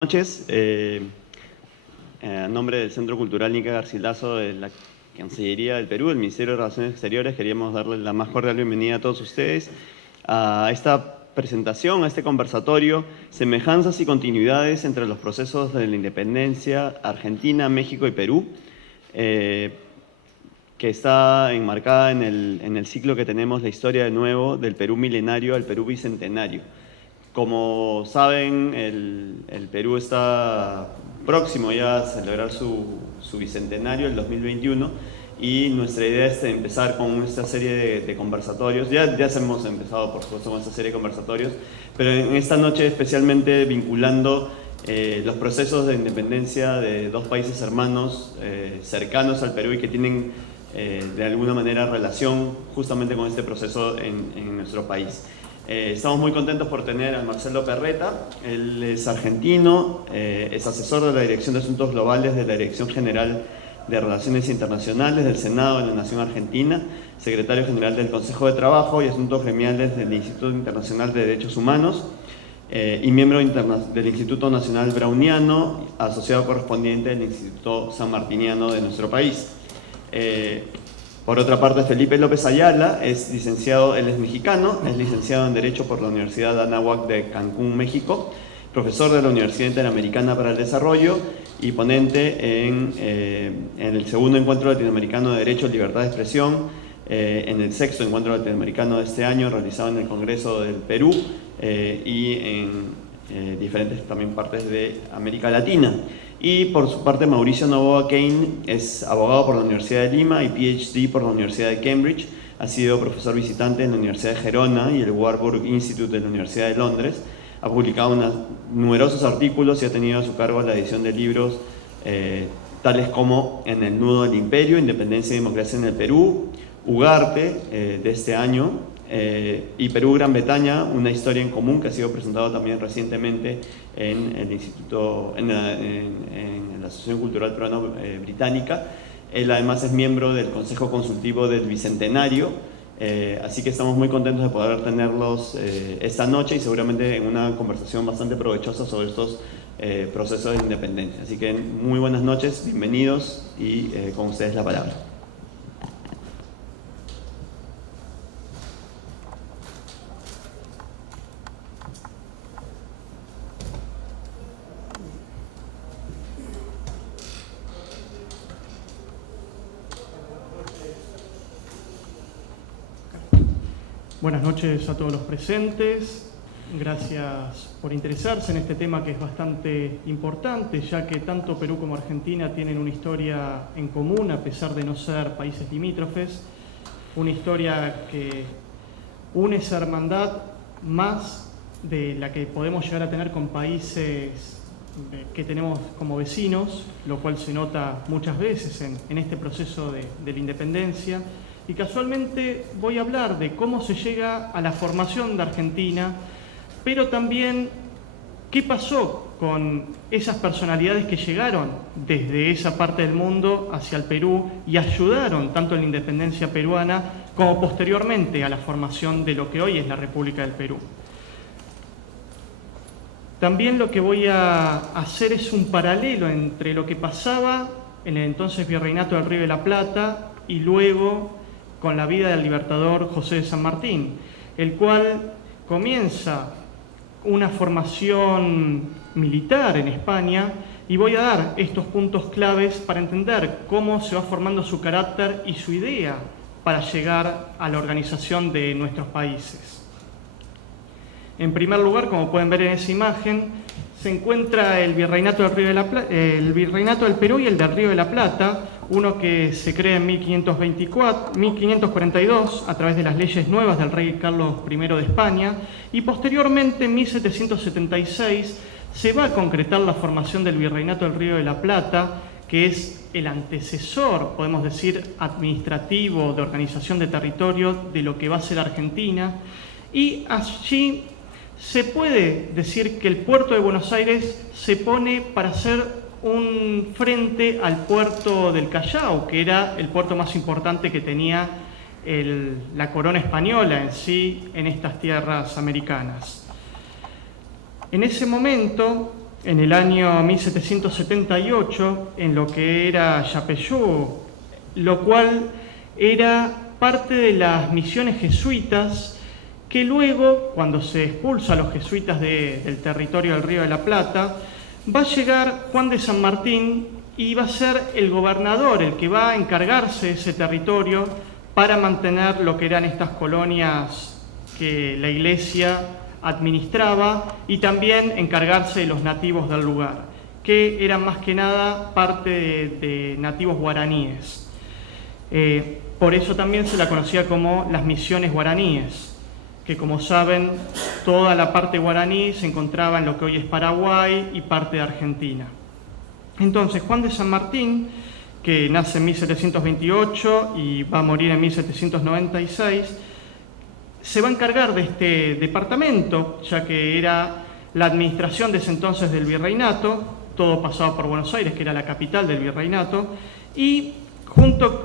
Noches. En nombre del Centro Cultural Nica Garcilaso de la Cancillería del Perú, del Ministerio de Relaciones Exteriores, queríamos darles la más cordial bienvenida a todos ustedes a esta presentación, a este conversatorio, semejanzas y continuidades entre los procesos de la independencia Argentina, México y Perú, que está enmarcada en el ciclo que tenemos, la historia de nuevo del Perú milenario al Perú bicentenario. Como saben, el Perú está próximo ya a celebrar su bicentenario, el 2021, y nuestra idea es empezar con esta serie de conversatorios. Ya hemos empezado, por supuesto, con esta serie de conversatorios, pero en esta noche especialmente vinculando los procesos de independencia de dos países hermanos cercanos al Perú y que tienen de alguna manera relación justamente con este proceso en nuestro país. Estamos muy contentos por tener a Marcelo Perretta. Él es argentino, es asesor de la Dirección de Asuntos Globales de la Dirección General de Relaciones Internacionales del Senado de la Nación Argentina, secretario general del Consejo de Trabajo y Asuntos Gremiales del Instituto Internacional de Derechos Humanos y miembro del Instituto Nacional Browniano, asociado correspondiente del Instituto Sanmartiniano de nuestro país. Por otra parte, Felipe López Ayala es licenciado, él es mexicano, es licenciado en Derecho por la Universidad Anáhuac de Cancún, México, profesor de la Universidad Interamericana para el Desarrollo y ponente en el segundo Encuentro Latinoamericano de Derecho, Libertad de Expresión, en el sexto Encuentro Latinoamericano de este año, realizado en el Congreso del Perú y en diferentes también partes de América Latina. Y por su parte, Mauricio Novoa Kane es abogado por la Universidad de Lima y PhD por la Universidad de Cambridge. Ha sido profesor visitante en la Universidad de Gerona y el Warburg Institute de la Universidad de Londres. Ha publicado numerosos artículos y ha tenido a su cargo la edición de libros tales como En el nudo del imperio, Independencia y democracia en el Perú, Ugarte, de este año, y Perú-Gran Bretaña, una historia en común, que ha sido presentado también recientemente en el Instituto, en la Asociación Cultural Peruano-Británica. Él además es miembro del Consejo Consultivo del Bicentenario, así que estamos muy contentos de poder tenerlos esta noche y seguramente en una conversación bastante provechosa sobre estos procesos de independencia. Así que muy buenas noches, bienvenidos y con ustedes la palabra. Buenas noches a todos los presentes. Gracias por interesarse en este tema que es bastante importante, ya que tanto Perú como Argentina tienen una historia en común, a pesar de no ser países limítrofes. Una historia que une esa hermandad más de la que podemos llegar a tener con países que tenemos como vecinos, lo cual se nota muchas veces en este proceso de la independencia. Y casualmente voy a hablar de cómo se llega a la formación de Argentina, pero también qué pasó con esas personalidades que llegaron desde esa parte del mundo hacia el Perú y ayudaron tanto en la independencia peruana como posteriormente a la formación de lo que hoy es la República del Perú. También lo que voy a hacer es un paralelo entre lo que pasaba en el entonces Virreinato del Río de la Plata y luego con la vida del libertador José de San Martín, el cual comienza una formación militar en España, y voy a dar estos puntos claves para entender cómo se va formando su carácter y su idea para llegar a la organización de nuestros países. En primer lugar, como pueden ver en esa imagen, se encuentra el Virreinato del Perú y el del Río de la Plata, uno que se crea en 1542 a través de las leyes nuevas del rey Carlos I de España, y posteriormente en 1776 se va a concretar la formación del Virreinato del Río de la Plata, que es el antecesor, podemos decir, administrativo de organización de territorio de lo que va a ser Argentina, y allí se puede decir que el puerto de Buenos Aires se pone para hacer un frente al puerto del Callao, que era el puerto más importante que tenía la corona española en sí en estas tierras americanas. En ese momento en el año 1778 en lo que era Yapeyú, lo cual era parte de las misiones jesuitas que luego, cuando se expulsa a los jesuitas del territorio del Río de la Plata, va a llegar Juan de San Martín y va a ser el gobernador el que va a encargarse de ese territorio para mantener lo que eran estas colonias que la Iglesia administraba y también encargarse de los nativos del lugar, que eran más que nada parte de nativos guaraníes. Por eso también se la conocía como las misiones guaraníes, que como saben, toda la parte guaraní se encontraba en lo que hoy es Paraguay y parte de Argentina. Entonces, Juan de San Martín, que nace en 1728 y va a morir en 1796, se va a encargar de este departamento, ya que era la administración de ese entonces del virreinato, todo pasado por Buenos Aires, que era la capital del virreinato, y junto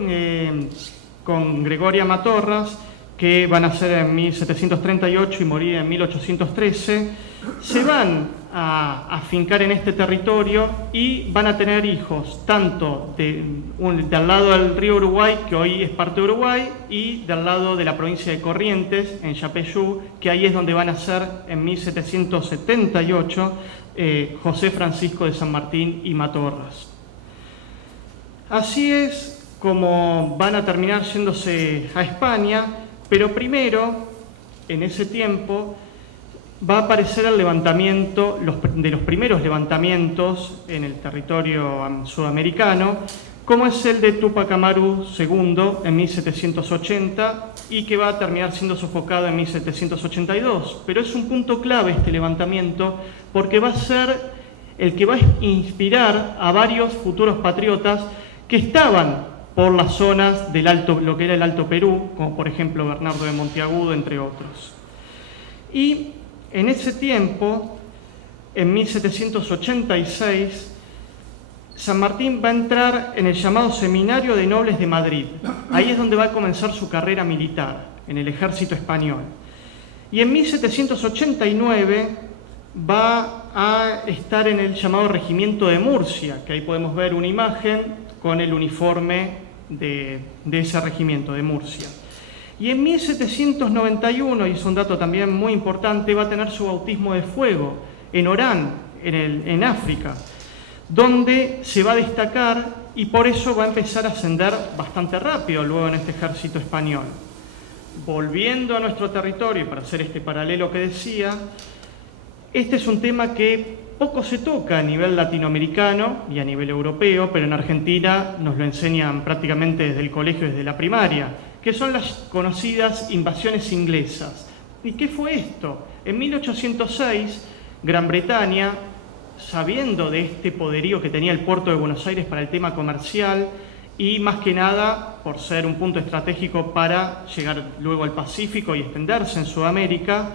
con Gregoria Matorras, que van a nacer en 1738 y morir en 1813, se van a afincar en este territorio y van a tener hijos, tanto del lado del río Uruguay, que hoy es parte de Uruguay, y del lado de la provincia de Corrientes, en Yapeyú, que ahí es donde van a nacer en 1778 José Francisco de San Martín y Matorras. Así es como van a terminar yéndose a España, pero primero, en ese tiempo, va a aparecer el levantamiento, de los primeros levantamientos en el territorio sudamericano, como es el de Túpac Amaru II en 1780 y que va a terminar siendo sofocado en 1782. Pero es un punto clave este levantamiento porque va a ser el que va a inspirar a varios futuros patriotas que estaban por las zonas del lo que era el Alto Perú, como por ejemplo Bernardo de Monteagudo, entre otros. Y en ese tiempo, en 1786, San Martín va a entrar en el llamado Seminario de Nobles de Madrid. Ahí es donde va a comenzar su carrera militar, en el ejército español. Y en 1789 va a estar en el llamado Regimiento de Murcia, que ahí podemos ver una imagen con el uniforme de ese regimiento de Murcia. Y en 1791, y es un dato también muy importante, va a tener su bautismo de fuego en Orán, en África, donde se va a destacar y por eso va a empezar a ascender bastante rápido luego en este ejército español. Volviendo a nuestro territorio, para hacer este paralelo que decía, este es un tema que poco se toca a nivel latinoamericano y a nivel europeo, pero en Argentina nos lo enseñan prácticamente desde el colegio, desde la primaria, que son las conocidas invasiones inglesas. ¿Y qué fue esto? En 1806, Gran Bretaña, sabiendo de este poderío que tenía el puerto de Buenos Aires para el tema comercial y más que nada por ser un punto estratégico para llegar luego al Pacífico y extenderse en Sudamérica,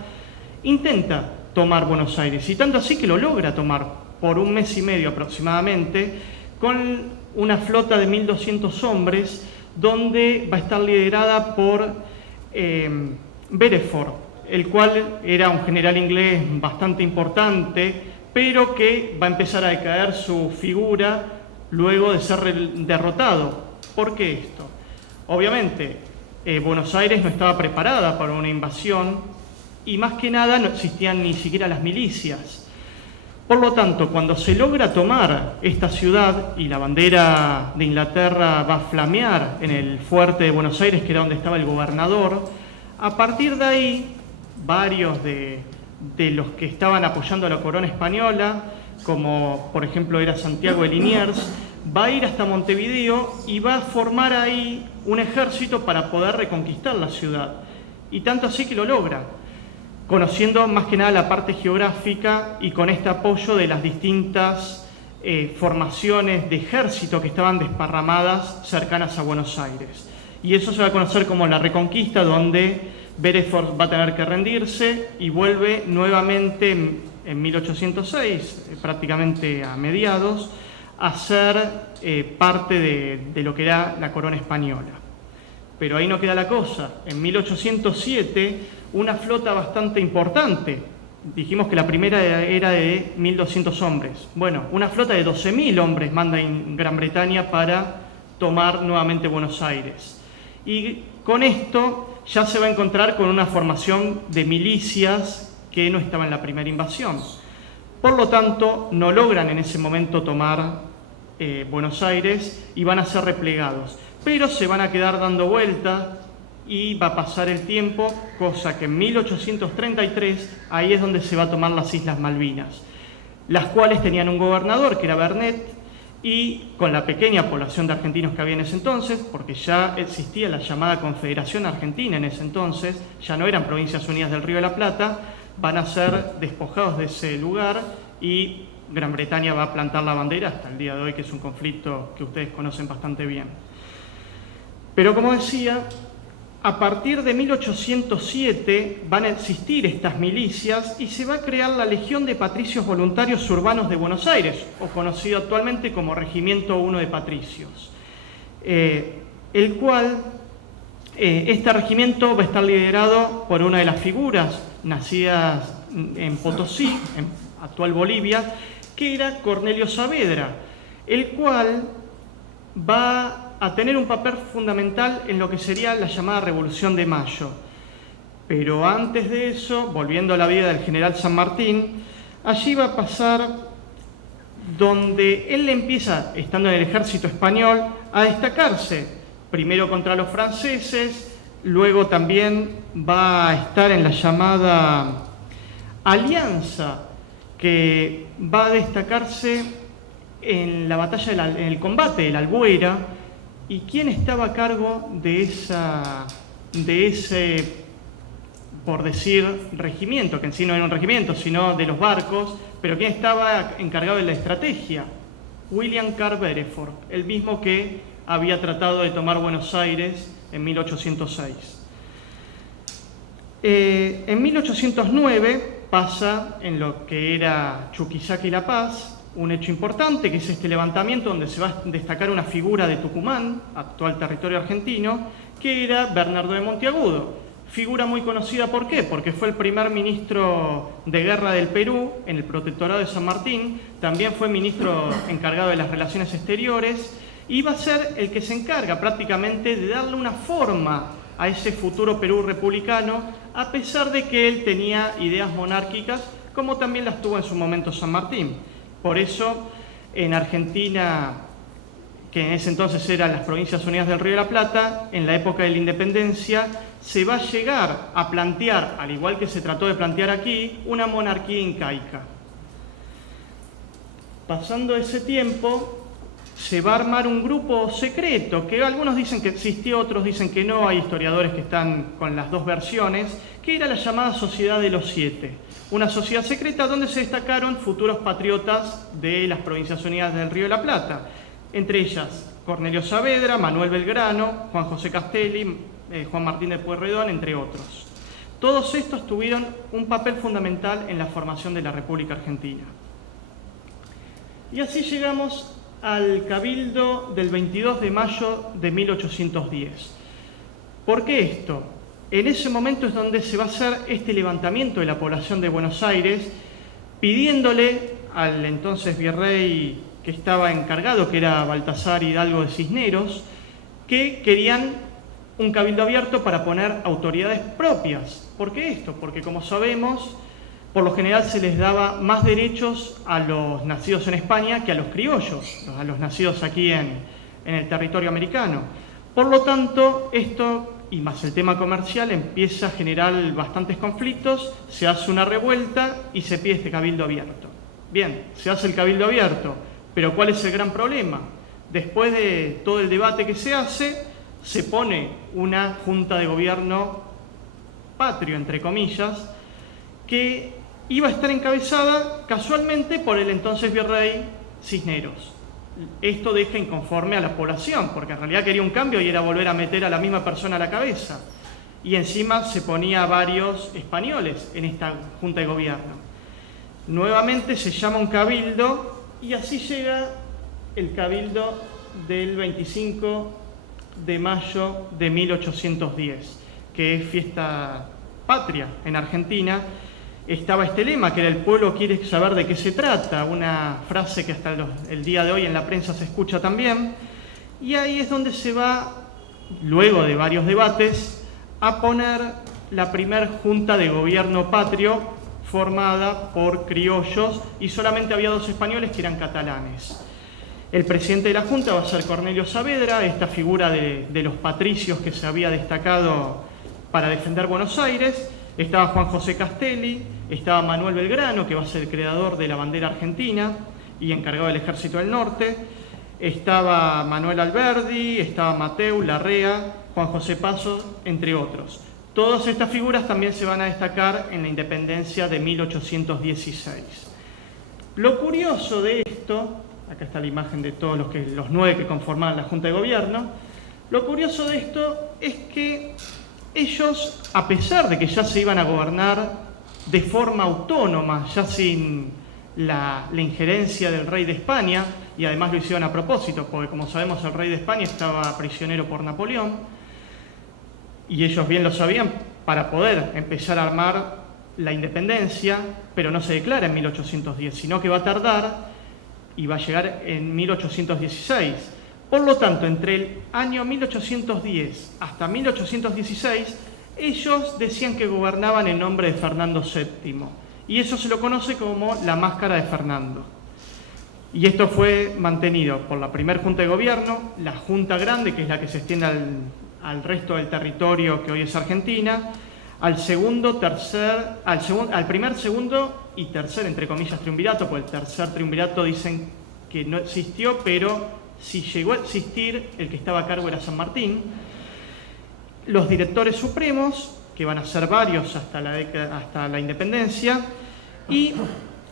intenta tomar Buenos Aires, y tanto así que lo logra tomar por un mes y medio aproximadamente, con una flota de 1.200 hombres, donde va a estar liderada por Beresford, el cual era un general inglés bastante importante, pero que va a empezar a decaer su figura luego de ser derrotado. ¿Por qué esto? Obviamente, Buenos Aires no estaba preparada para una invasión, y más que nada no existían ni siquiera las milicias. Por lo tanto, cuando se logra tomar esta ciudad y la bandera de Inglaterra va a flamear en el fuerte de Buenos Aires, que era donde estaba el gobernador, a partir de ahí, varios de los que estaban apoyando a la corona española, como por ejemplo era Santiago de Liniers, va a ir hasta Montevideo y va a formar ahí un ejército para poder reconquistar la ciudad. Y tanto así que lo logra, conociendo más que nada la parte geográfica y con este apoyo de las distintas formaciones de ejército que estaban desparramadas cercanas a Buenos Aires. Y eso se va a conocer como la Reconquista, donde Beresford va a tener que rendirse y vuelve nuevamente en 1806, prácticamente a mediados, a ser parte de lo que era la corona española. Pero ahí no queda la cosa. En 1807, una flota bastante importante Dijimos que la primera era de 1.200 hombres. Bueno, una flota de 12.000 hombres manda en Gran Bretaña para tomar nuevamente Buenos Aires. Y con esto ya se va a encontrar con una formación de milicias que no estaba en la primera invasión. Por lo tanto, no logran en ese momento tomar Buenos Aires y van a ser replegados. Pero se van a quedar dando vueltas y va a pasar el tiempo, cosa que en 1833 ahí es donde se va a tomar las Islas Malvinas, las cuales tenían un gobernador que era Bernet, y con la pequeña población de argentinos que había en ese entonces, porque ya existía la llamada Confederación Argentina en ese entonces, ya no eran Provincias Unidas del Río de la Plata, van a ser despojados de ese lugar y Gran Bretaña va a plantar la bandera hasta el día de hoy, que es un conflicto que ustedes conocen bastante bien. Pero como decía, a partir de 1807 van a existir estas milicias y se va a crear la Legión de Patricios Voluntarios Urbanos de Buenos Aires, o conocido actualmente como Regimiento 1 de Patricios, el cual, este regimiento va a estar liderado por una de las figuras nacidas en Potosí, en actual Bolivia, que era Cornelio Saavedra, el cual va a tener un papel fundamental en lo que sería la llamada Revolución de Mayo. Pero antes de eso, volviendo a la vida del general San Martín, allí va a pasar donde él empieza, estando en el ejército español, a destacarse, primero contra los franceses, luego también va a estar en la llamada Alianza, que va a destacarse en la batalla, en el combate de la Albuera. ¿Y quién estaba a cargo de ese, por decir, regimiento? Que en sí no era un regimiento, sino de los barcos, pero ¿quién estaba encargado de la estrategia? William Carr Beresford, el mismo que había tratado de tomar Buenos Aires en 1806. En 1809 pasa en lo que era Chuquisaca y La Paz, un hecho importante, que es este levantamiento donde se va a destacar una figura de Tucumán, actual territorio argentino, que era Bernardo de Monteagudo. Figura muy conocida, ¿por qué? Porque fue el primer ministro de guerra del Perú en el protectorado de San Martín, también fue ministro encargado de las relaciones exteriores, y va a ser el que se encarga prácticamente de darle una forma a ese futuro Perú republicano, a pesar de que él tenía ideas monárquicas, como también las tuvo en su momento San Martín. Por eso, en Argentina, que en ese entonces eran las Provincias Unidas del Río de la Plata, en la época de la independencia, se va a llegar a plantear, al igual que se trató de plantear aquí, una monarquía incaica. Pasando ese tiempo, se va a armar un grupo secreto, que algunos dicen que existió, otros dicen que no, hay historiadores que están con las dos versiones, que era la llamada Sociedad de los Siete. Una sociedad secreta donde se destacaron futuros patriotas de las Provincias Unidas del Río de la Plata, entre ellas Cornelio Saavedra, Manuel Belgrano, Juan José Castelli, Juan Martín de Pueyrredón, entre otros. Todos estos tuvieron un papel fundamental en la formación de la República Argentina. Y así llegamos al Cabildo del 22 de mayo de 1810. ¿Por qué esto? En ese momento es donde se va a hacer este levantamiento de la población de Buenos Aires, pidiéndole al entonces virrey que estaba encargado, que era Baltasar Hidalgo de Cisneros, que querían un cabildo abierto para poner autoridades propias. ¿Por qué esto? Porque, como sabemos, por lo general se les daba más derechos a los nacidos en España que a los criollos, a los nacidos aquí en el territorio americano. Por lo tanto, esto, y más el tema comercial, empieza a generar bastantes conflictos, se hace una revuelta y se pide este cabildo abierto. Bien, se hace el cabildo abierto, pero ¿cuál es el gran problema? Después de todo el debate que se hace, se pone una junta de gobierno patrio, entre comillas, que iba a estar encabezada casualmente por el entonces virrey Cisneros. Esto deja inconforme a la población, porque en realidad quería un cambio y era volver a meter a la misma persona a la cabeza. Y encima se ponía a varios españoles en esta junta de gobierno. Nuevamente se llama un cabildo y así llega el cabildo del 25 de mayo de 1810, que es fiesta patria en Argentina, estaba este lema, que era el pueblo quiere saber de qué se trata, una frase que hasta el día de hoy en la prensa se escucha también, y ahí es donde se va, luego de varios debates, a poner la primer junta de gobierno patrio formada por criollos, y solamente había 2 españoles que eran catalanes. El presidente de la junta va a ser Cornelio Saavedra, esta figura de los patricios que se había destacado para defender Buenos Aires. Estaba Juan José Castelli, estaba Manuel Belgrano, que va a ser el creador de la bandera argentina y encargado del Ejército del Norte. Estaba Manuel Alberdi, estaba Mateu, Larrea, Juan José Paso, entre otros. Todas estas figuras también se van a destacar en la independencia de 1816. Lo curioso de esto, acá está la imagen de todos los 9 que conformaban la Junta de Gobierno, lo curioso de esto es que ellos, a pesar de que ya se iban a gobernar de forma autónoma, ya sin la injerencia del rey de España, y además lo hicieron a propósito, porque como sabemos el rey de España estaba prisionero por Napoleón, y ellos bien lo sabían, para poder empezar a armar la independencia, pero no se declara en 1810, sino que va a tardar y va a llegar en 1816. Por lo tanto, entre el año 1810 hasta 1816, ellos decían que gobernaban en nombre de Fernando VII, y eso se lo conoce como la máscara de Fernando. Y esto fue mantenido por la primera Junta de Gobierno, la Junta Grande, que es la que se extiende al resto del territorio que hoy es Argentina, al primer, segundo y tercer, entre comillas, triunvirato, porque el tercer triunvirato dicen que no existió, pero si llegó a existir, el que estaba a cargo era San Martín. Los directores supremos, que van a ser varios hasta la independencia, y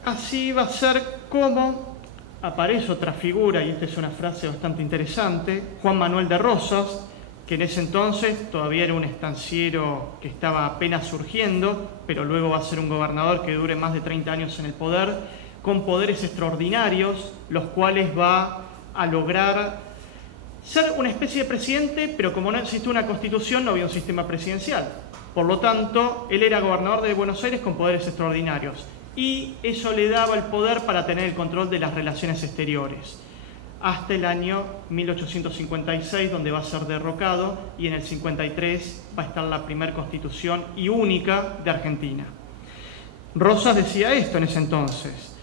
así va a ser como aparece otra figura, y esta es una frase bastante interesante, Juan Manuel de Rosas, que en ese entonces todavía era un estanciero que estaba apenas surgiendo, pero luego va a ser un gobernador que dure más de 30 años en el poder, con poderes extraordinarios, los cuales va a lograr ser una especie de presidente, pero como no existe una constitución, no había un sistema presidencial. Por lo tanto, él era gobernador de Buenos Aires con poderes extraordinarios, y eso le daba el poder para tener el control de las relaciones exteriores, hasta el año 1856, donde va a ser derrocado, y en el 53 va a estar la primera constitución y única de Argentina. Rosas decía esto en ese entonces,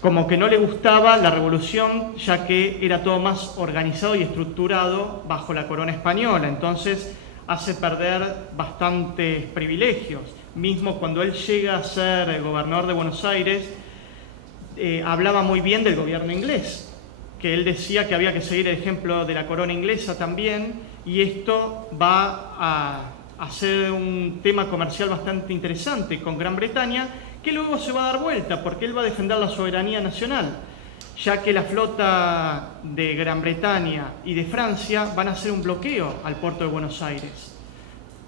como que no le gustaba la revolución, ya que era todo más organizado y estructurado bajo la corona española, entonces hace perder bastantes privilegios. Mismo cuando él llega a ser gobernador de Buenos Aires, hablaba muy bien del gobierno inglés, que él decía que había que seguir el ejemplo de la corona inglesa también, y esto va a ser un tema comercial bastante interesante con Gran Bretaña, que luego se va a dar vuelta, porque él va a defender la soberanía nacional, ya que la flota de Gran Bretaña y de Francia van a hacer un bloqueo al puerto de Buenos Aires,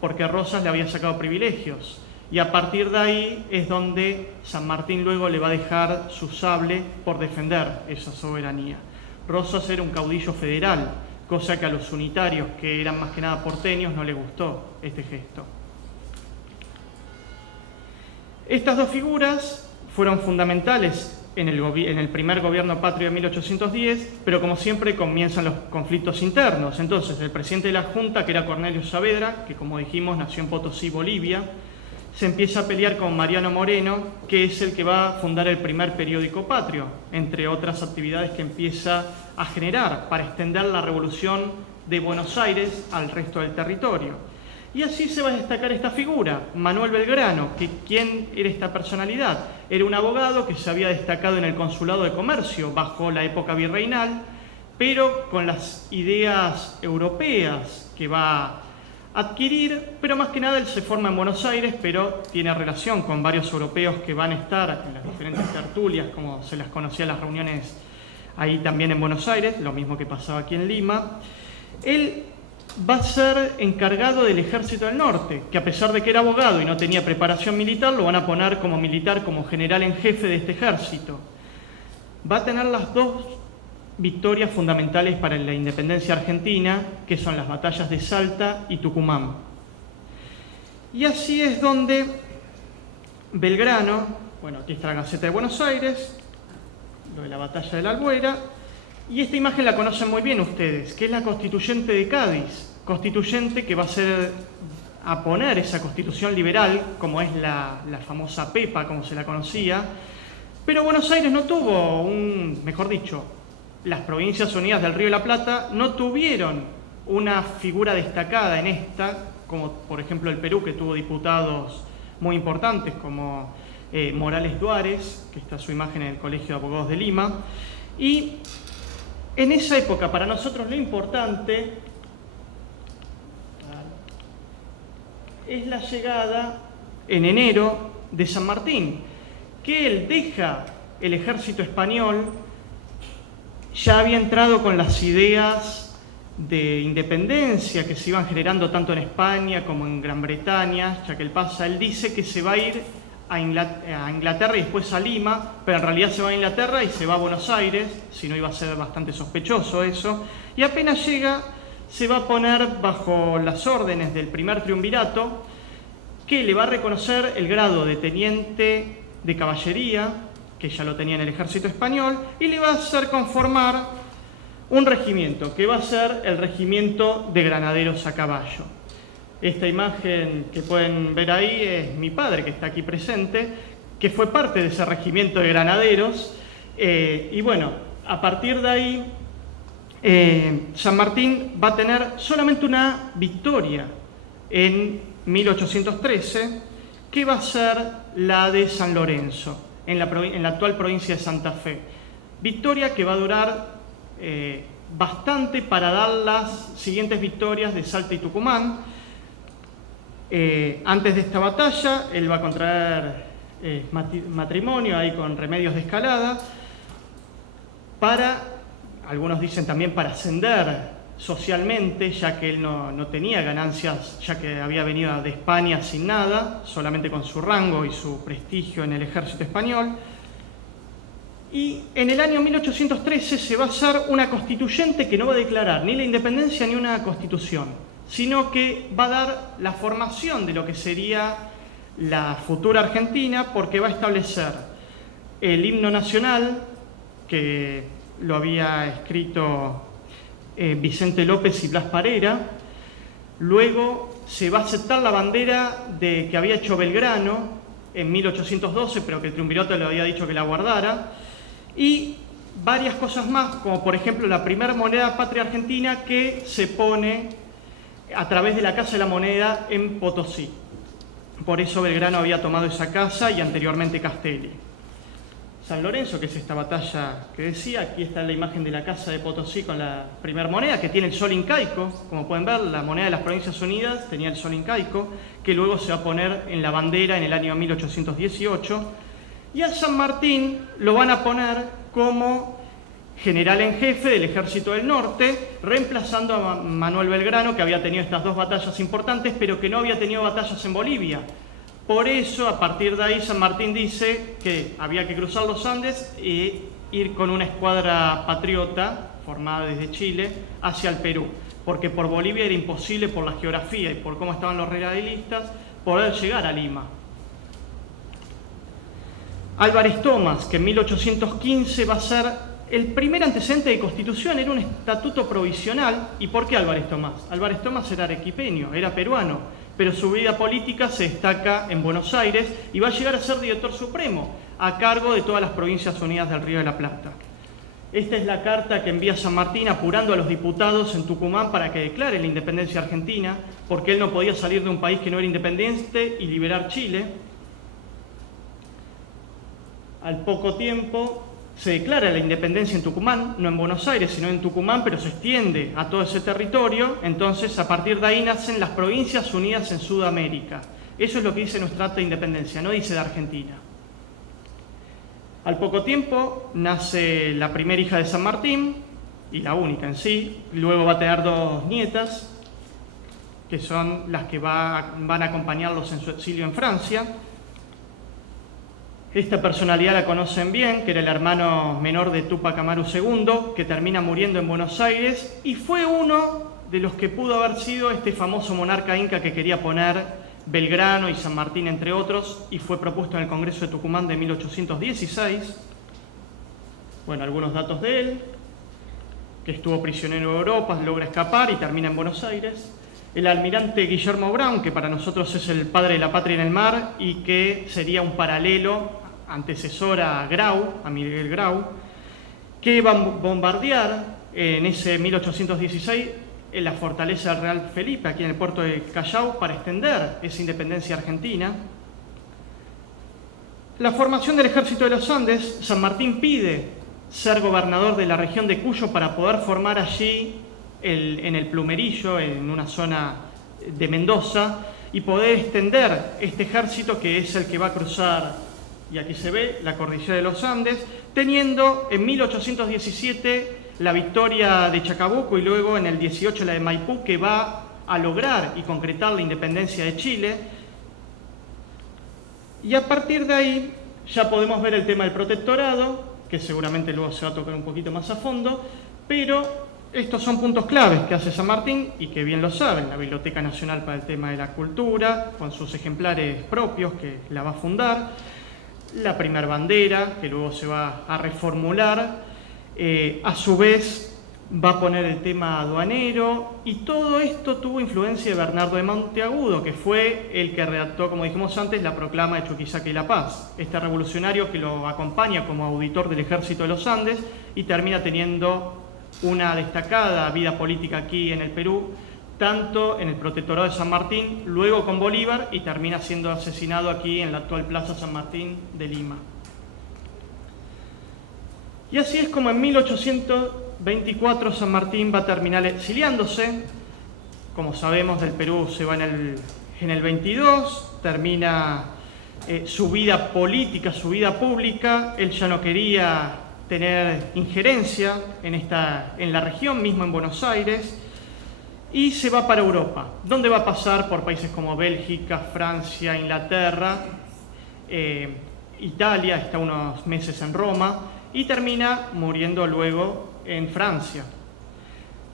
porque Rosas le había sacado privilegios, y a partir de ahí es donde San Martín luego le va a dejar su sable por defender esa soberanía. Rosas era un caudillo federal, cosa que a los unitarios, que eran más que nada porteños, no les gustó este gesto. Estas dos figuras fueron fundamentales en el primer gobierno patrio de 1810, pero como siempre comienzan los conflictos internos. Entonces, el presidente de la Junta, que era Cornelio Saavedra, que como dijimos nació en Potosí, Bolivia, se empieza a pelear con Mariano Moreno, que es el que va a fundar el primer periódico patrio, entre otras actividades que empieza a generar para extender la revolución de Buenos Aires al resto del territorio. Y así se va a destacar esta figura, Manuel Belgrano, que ¿quién era esta personalidad? Era un abogado que se había destacado en el Consulado de Comercio bajo la época virreinal, pero con las ideas europeas que va a adquirir, pero más que nada él se forma en Buenos Aires, pero tiene relación con varios europeos que van a estar en las diferentes tertulias, como se las conocía en las reuniones ahí también en Buenos Aires, lo mismo que pasaba aquí en Lima. Él va a ser encargado del Ejército del Norte, que a pesar de que era abogado y no tenía preparación militar, lo van a poner como militar, como general en jefe de este ejército. Va a tener las dos victorias fundamentales para la independencia argentina, que son las batallas de Salta y Tucumán. Y así es donde Belgrano, bueno, aquí está la Gaceta de Buenos Aires, lo de la batalla de la Albuera, y esta imagen la conocen muy bien ustedes, que es la constituyente de Cádiz, constituyente que va a poner esa constitución liberal, como es la famosa Pepa, como se la conocía, pero Buenos Aires no tuvo mejor dicho, las Provincias Unidas del Río de la Plata no tuvieron una figura destacada en esta, como por ejemplo el Perú, que tuvo diputados muy importantes como Morales Duárez, que está su imagen en el Colegio de Abogados de Lima. Y en esa época, para nosotros lo importante es la llegada en enero de San Martín, que él deja el ejército español, ya había entrado con las ideas de independencia que se iban generando tanto en España como en Gran Bretaña, ya que él dice que se va a ir a Inglaterra y después a Lima, pero en realidad se va a Inglaterra y se va a Buenos Aires, si no iba a ser bastante sospechoso eso, y apenas llega se va a poner bajo las órdenes del primer triunvirato, que le va a reconocer el grado de teniente de caballería, que ya lo tenía en el ejército español, y le va a hacer conformar un regimiento, que va a ser el regimiento de granaderos a caballo. Esta imagen que pueden ver ahí es mi padre, que está aquí presente, que fue parte de ese regimiento de granaderos, y bueno, a partir de ahí, San Martín va a tener solamente una victoria en 1813, que va a ser la de San Lorenzo, en la actual provincia de Santa Fe. Victoria que va a durar bastante para dar las siguientes victorias de Salta y Tucumán. Antes de esta batalla, él va a contraer matrimonio ahí con Remedios de Escalada, algunos dicen también para ascender socialmente, ya que él no tenía ganancias, ya que había venido de España sin nada, solamente con su rango y su prestigio en el ejército español. Y en el año 1813 se va a hacer una constituyente que no va a declarar ni la independencia ni una constitución, sino que va a dar la formación de lo que sería la futura Argentina, porque va a establecer el himno nacional, que lo había escrito Vicente López y Blas Parera. Luego se va a aceptar la bandera que había hecho Belgrano en 1812, pero que el triunvirato le había dicho que la guardara. Y varias cosas más, como por ejemplo la primera moneda patria argentina que se pone a través de la Casa de la Moneda en Potosí. Por eso Belgrano había tomado esa casa y anteriormente Castelli. San Lorenzo, que es esta batalla que decía, aquí está la imagen de la Casa de Potosí con la primera moneda, que tiene el sol incaico. Como pueden ver, la moneda de las Provincias Unidas tenía el sol incaico, que luego se va a poner en la bandera en el año 1818. Y a San Martín lo van a poner como general en jefe del Ejército del Norte, reemplazando a Manuel Belgrano, que había tenido estas dos batallas importantes, pero que no había tenido batallas en Bolivia. Por eso, a partir de ahí, San Martín dice que había que cruzar los Andes e ir con una escuadra patriota, formada desde Chile, hacia el Perú, porque por Bolivia era imposible, por la geografía y por cómo estaban los realistas, poder llegar a Lima. Álvarez Thomas, que en 1815 va a ser el primer antecedente de constitución, era un estatuto provisional. ¿Y por qué Álvarez Thomas? Álvarez Thomas era arequipeño, era peruano, pero su vida política se destaca en Buenos Aires y va a llegar a ser director supremo, a cargo de todas las Provincias Unidas del Río de la Plata. Esta es la carta que envía San Martín apurando a los diputados en Tucumán para que declaren la independencia argentina, porque él no podía salir de un país que no era independiente y liberar Chile. Al poco tiempo se declara la independencia en Tucumán, no en Buenos Aires, sino en Tucumán, pero se extiende a todo ese territorio. Entonces, a partir de ahí nacen las Provincias Unidas en Sudamérica. Eso es lo que dice nuestra acta de independencia, no dice de Argentina. Al poco tiempo nace la primera hija de San Martín, y la única en sí. Luego va a tener dos nietas, que son las que van a acompañarlos en su exilio en Francia. Esta personalidad la conocen bien, que era el hermano menor de Túpac Amaru II, que termina muriendo en Buenos Aires, y fue uno de los que pudo haber sido este famoso monarca inca que quería poner Belgrano y San Martín, entre otros, y fue propuesto en el Congreso de Tucumán de 1816. Bueno, algunos datos de él: que estuvo prisionero en Europa, logra escapar y termina en Buenos Aires. El almirante Guillermo Brown, que para nosotros es el padre de la patria en el mar y que sería un paralelo, antecesor a Grau, a Miguel Grau, que iba a bombardear en ese 1816 en la fortaleza del Real Felipe, aquí en el puerto de Callao, para extender esa independencia argentina. La formación del Ejército de los Andes: San Martín pide ser gobernador de la región de Cuyo para poder formar allí, en el Plumerillo, en una zona de Mendoza, y poder extender este ejército que es el que va a cruzar, y aquí se ve, la cordillera de los Andes, teniendo en 1817 la victoria de Chacabuco y luego en el 18 la de Maipú, que va a lograr y concretar la independencia de Chile. Y a partir de ahí ya podemos ver el tema del protectorado, que seguramente luego se va a tocar un poquito más a fondo, pero estos son puntos claves que hace San Martín y que bien lo saben: la Biblioteca Nacional para el tema de la cultura, con sus ejemplares propios que la va a fundar, la primer bandera, que luego se va a reformular, a su vez va a poner el tema aduanero, y todo esto tuvo influencia de Bernardo de Monteagudo, que fue el que redactó, como dijimos antes, la proclama de Chuquisaca y La Paz, este revolucionario que lo acompaña como auditor del Ejército de los Andes y termina teniendo una destacada vida política aquí en el Perú, tanto en el protectorado de San Martín, luego con Bolívar, y termina siendo asesinado aquí en la actual Plaza San Martín de Lima. Y así es como en 1824 San Martín va a terminar exiliándose. Como sabemos, del Perú se va en el 22, termina su vida política, su vida pública. Él ya no quería tener injerencia en la región, mismo en Buenos Aires, y se va para Europa, donde va a pasar por países como Bélgica, Francia, Inglaterra, Italia, está unos meses en Roma, y termina muriendo luego en Francia.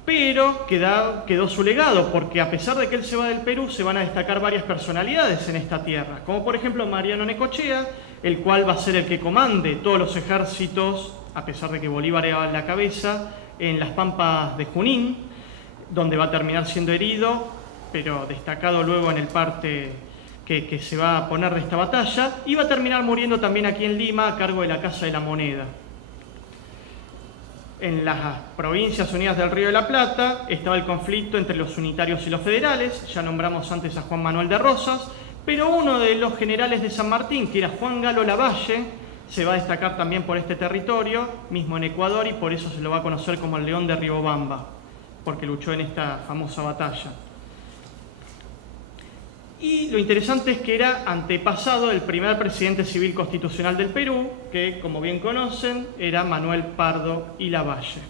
Pero quedó su legado, porque a pesar de que él se va del Perú, se van a destacar varias personalidades en esta tierra, como por ejemplo Mariano Necochea, el cual va a ser el que comande todos los ejércitos, a pesar de que Bolívar era la cabeza, en las pampas de Junín, donde va a terminar siendo herido, pero destacado luego en el parte que se va a poner de esta batalla, y va a terminar muriendo también aquí en Lima a cargo de la Casa de la Moneda. En las Provincias Unidas del Río de la Plata estaba el conflicto entre los unitarios y los federales. Ya nombramos antes a Juan Manuel de Rosas, pero uno de los generales de San Martín, que era Juan Galo Lavalle, se va a destacar también por este territorio, mismo en Ecuador, y por eso se lo va a conocer como el León de Riobamba, porque luchó en esta famosa batalla. Y lo interesante es que era antepasado del primer presidente civil constitucional del Perú, que, como bien conocen, era Manuel Pardo y Lavalle,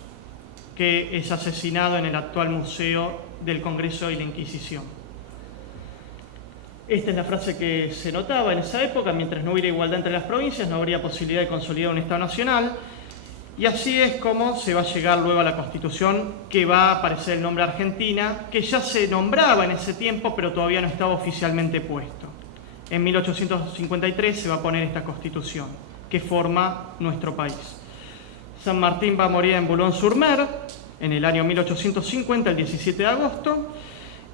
que es asesinado en el actual Museo del Congreso y la Inquisición. Esta es la frase que se notaba en esa época: mientras no hubiera igualdad entre las provincias, no habría posibilidad de consolidar un Estado nacional. Y así es como se va a llegar luego a la Constitución, que va a aparecer el nombre Argentina, que ya se nombraba en ese tiempo, pero todavía no estaba oficialmente puesto. En 1853 se va a poner esta Constitución, que forma nuestro país. San Martín va a morir en Boulogne-sur-Mer en el año 1850, el 17 de agosto,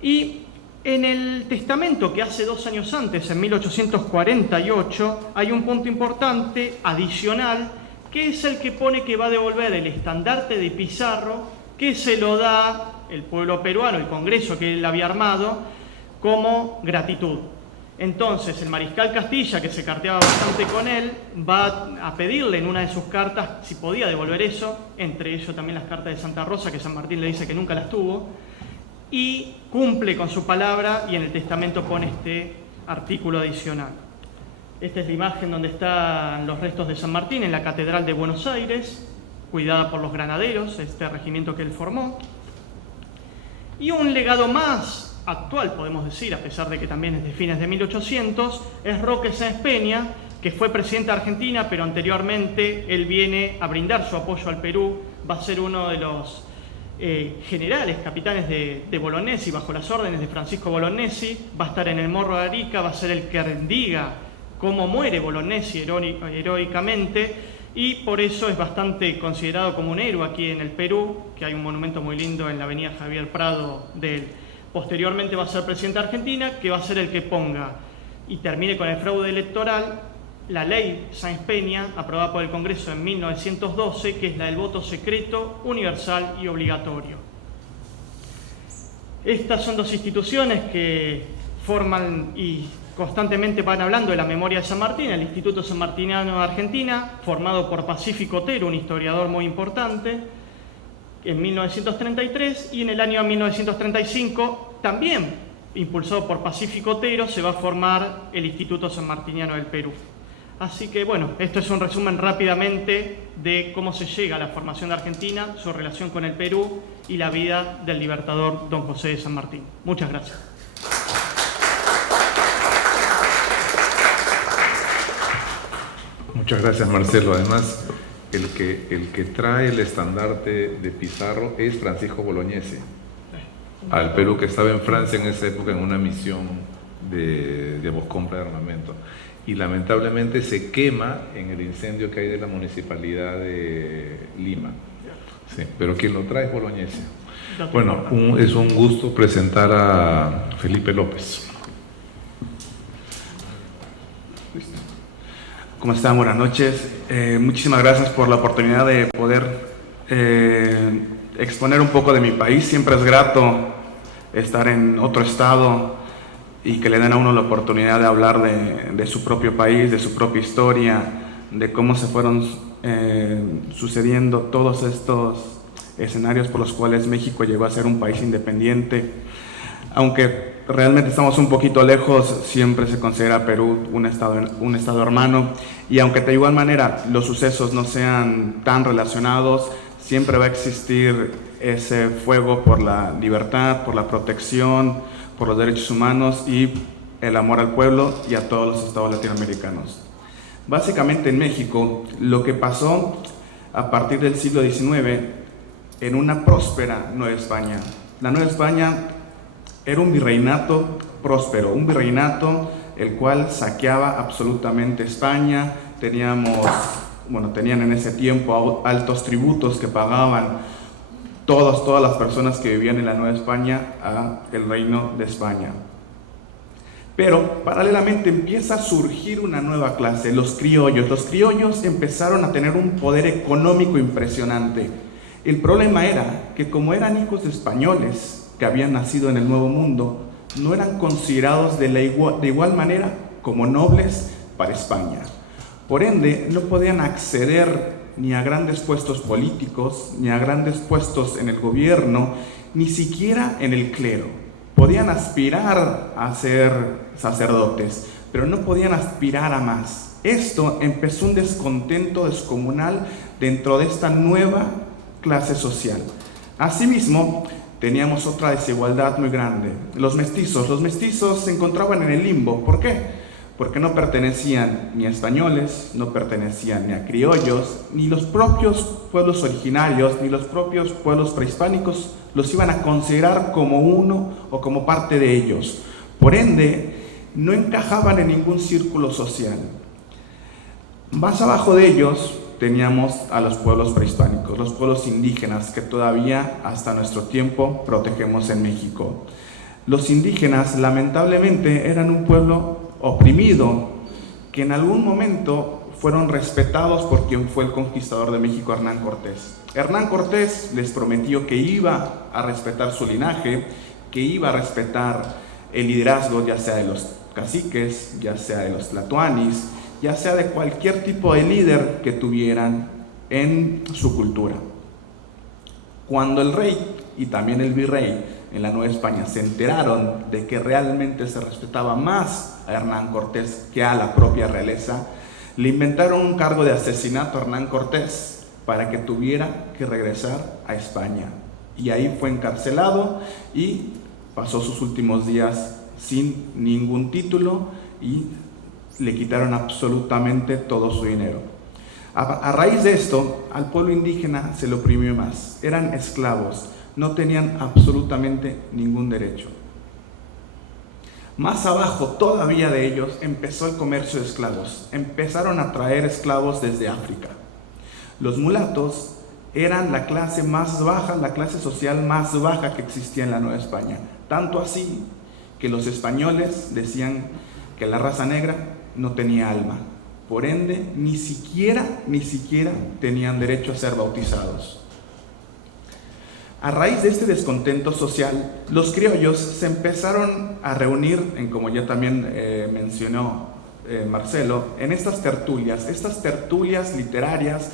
y en el testamento que hace 2 años antes, en 1848, hay un punto importante, adicional, que es el que pone que va a devolver el estandarte de Pizarro, que se lo da el pueblo peruano, el Congreso que él había armado, como gratitud. Entonces el mariscal Castilla, que se carteaba bastante con él, va a pedirle en una de sus cartas si podía devolver eso, entre ellos también las cartas de Santa Rosa, que San Martín le dice que nunca las tuvo, y cumple con su palabra y en el testamento pone este artículo adicional. Esta es la imagen donde están los restos de San Martín en la Catedral de Buenos Aires, cuidada por los granaderos, este regimiento que él formó. Y un legado más actual, podemos decir, a pesar de que también es de fines de 1800, es Roque Sáenz Peña, que fue presidente de Argentina, pero anteriormente él viene a brindar su apoyo al Perú, va a ser uno de los generales, capitanes de Bolognesi, bajo las órdenes de Francisco Bolognesi. Va a estar en el Morro de Arica, va a ser el que diga cómo muere Bolognesi heroicamente, y por eso es bastante considerado como un héroe aquí en el Perú, que hay un monumento muy lindo en la avenida Javier Prado de él. Posteriormente va a ser presidente de Argentina, que va a ser el que ponga y termine con el fraude electoral la ley Sáenz Peña, aprobada por el Congreso en 1912, que es la del voto secreto, universal y obligatorio. Estas son dos instituciones que forman y constantemente van hablando de la memoria de San Martín: el Instituto Sanmartiniano de Argentina, formado por Pacífico Otero, un historiador muy importante, en 1933, y en el año 1935, también impulsado por Pacífico Otero, se va a formar el Instituto Sanmartiniano del Perú. Así que bueno, esto es un resumen rápidamente de cómo se llega a la formación de Argentina, su relación con el Perú y la vida del libertador don José de San Martín. Muchas gracias. Muchas gracias, Marcelo. Además, el que trae el estandarte de Pizarro es Francisco Bolognesi, al Perú, que estaba en Francia en esa época en una misión de compra de armamento. Y lamentablemente se quema en el incendio que hay de la municipalidad de Lima. Sí, pero quien lo trae es Bolognesi. Bueno, es un gusto presentar a Felipe López. ¿Cómo están? Buenas noches. Muchísimas gracias por la oportunidad de poder exponer un poco de mi país. Siempre es grato estar en otro estado y que le den a uno la oportunidad de hablar de su propio país, de su propia historia, de cómo se fueron sucediendo todos estos escenarios por los cuales México llegó a ser un país independiente. Aunque realmente estamos un poquito lejos, siempre se considera Perú un estado hermano, y aunque de igual manera los sucesos no sean tan relacionados, siempre va a existir ese fuego por la libertad, por la protección, por los derechos humanos y el amor al pueblo y a todos los estados latinoamericanos. Básicamente en México, lo que pasó a partir del siglo XIX en una próspera Nueva España. La Nueva España era un virreinato próspero, un virreinato el cual saqueaba absolutamente España. Tenían en ese tiempo altos tributos que pagaban todas las personas que vivían en la Nueva España al Reino de España. Pero paralelamente empieza a surgir una nueva clase, los criollos. Los criollos empezaron a tener un poder económico impresionante. El problema era que, como eran hijos de españoles que habían nacido en el Nuevo Mundo, no eran considerados de igual manera como nobles para España. Por ende, no podían acceder ni a grandes puestos políticos, ni a grandes puestos en el gobierno, ni siquiera en el clero. Podían aspirar a ser sacerdotes, pero no podían aspirar a más. Esto empezó un descontento descomunal dentro de esta nueva clase social. Asimismo, teníamos otra desigualdad muy grande. Los mestizos se encontraban en el limbo. ¿Por qué? Porque no pertenecían ni a españoles, no pertenecían ni a criollos, ni los propios pueblos originarios, ni los propios pueblos prehispánicos los iban a considerar como uno o como parte de ellos. Por ende, no encajaban en ningún círculo social. Más abajo de ellos teníamos a los pueblos prehispánicos, los pueblos indígenas, que todavía hasta nuestro tiempo protegemos en México. Los indígenas, lamentablemente, eran un pueblo oprimido, que en algún momento fueron respetados por quien fue el conquistador de México, Hernán Cortés. Hernán Cortés les prometió que iba a respetar su linaje, que iba a respetar el liderazgo, ya sea de los caciques, ya sea de los tlatoanis, ya sea de cualquier tipo de líder que tuvieran en su cultura. Cuando el rey y también el virrey en la Nueva España se enteraron de que realmente se respetaba más a Hernán Cortés que a la propia realeza, le inventaron un cargo de asesinato a Hernán Cortés para que tuviera que regresar a España. Y ahí fue encarcelado y pasó sus últimos días sin ningún título y le quitaron absolutamente todo su dinero. A raíz de esto, al pueblo indígena se le oprimió más. Eran esclavos. no tenían absolutamente ningún derecho. Más abajo todavía de ellos empezó el comercio de esclavos. Empezaron a traer esclavos desde África. Los mulatos eran la clase más baja, la clase social más baja que existía en la Nueva España. Tanto así que los españoles decían que la raza negra no tenía alma. Por ende, ni siquiera tenían derecho a ser bautizados. A raíz de este descontento social, los criollos se empezaron a reunir, como ya también mencionó Marcelo, en estas tertulias literarias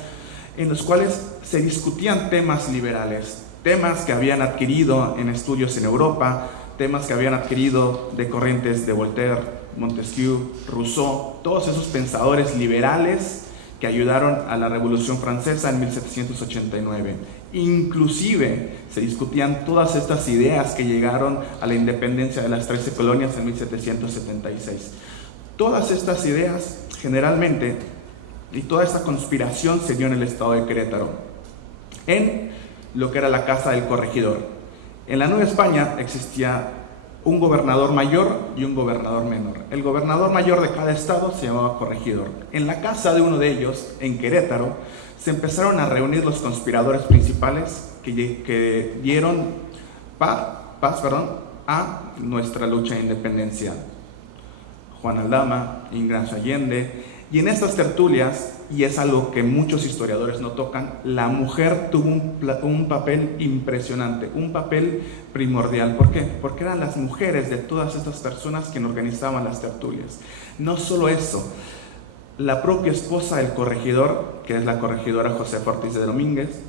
en las cuales se discutían temas liberales, temas que habían adquirido en estudios en Europa, temas que habían adquirido de corrientes de Voltaire, Montesquieu, Rousseau, todos esos pensadores liberales que ayudaron a la Revolución Francesa en 1789. Inclusive se discutían todas estas ideas que llegaron a la independencia de las 13 colonias en 1776. Todas estas ideas generalmente, y toda esta conspiración se dio en el estado de Querétaro, en lo que era la Casa del Corregidor. En la Nueva España existía un gobernador mayor y un gobernador menor. El gobernador mayor de cada estado se llamaba corregidor. En la casa de uno de ellos, en Querétaro, se empezaron a reunir los conspiradores principales que dieron paz a nuestra lucha de independencia. Juan Aldama, Ignacio Allende, y en estas tertulias, y es algo que muchos historiadores no tocan, la mujer tuvo un papel impresionante, un papel primordial. ¿Por qué? Porque eran las mujeres de todas estas personas quienes organizaban las tertulias. No solo eso, la propia esposa del corregidor, que es la corregidora Josefa Ortiz de Domínguez,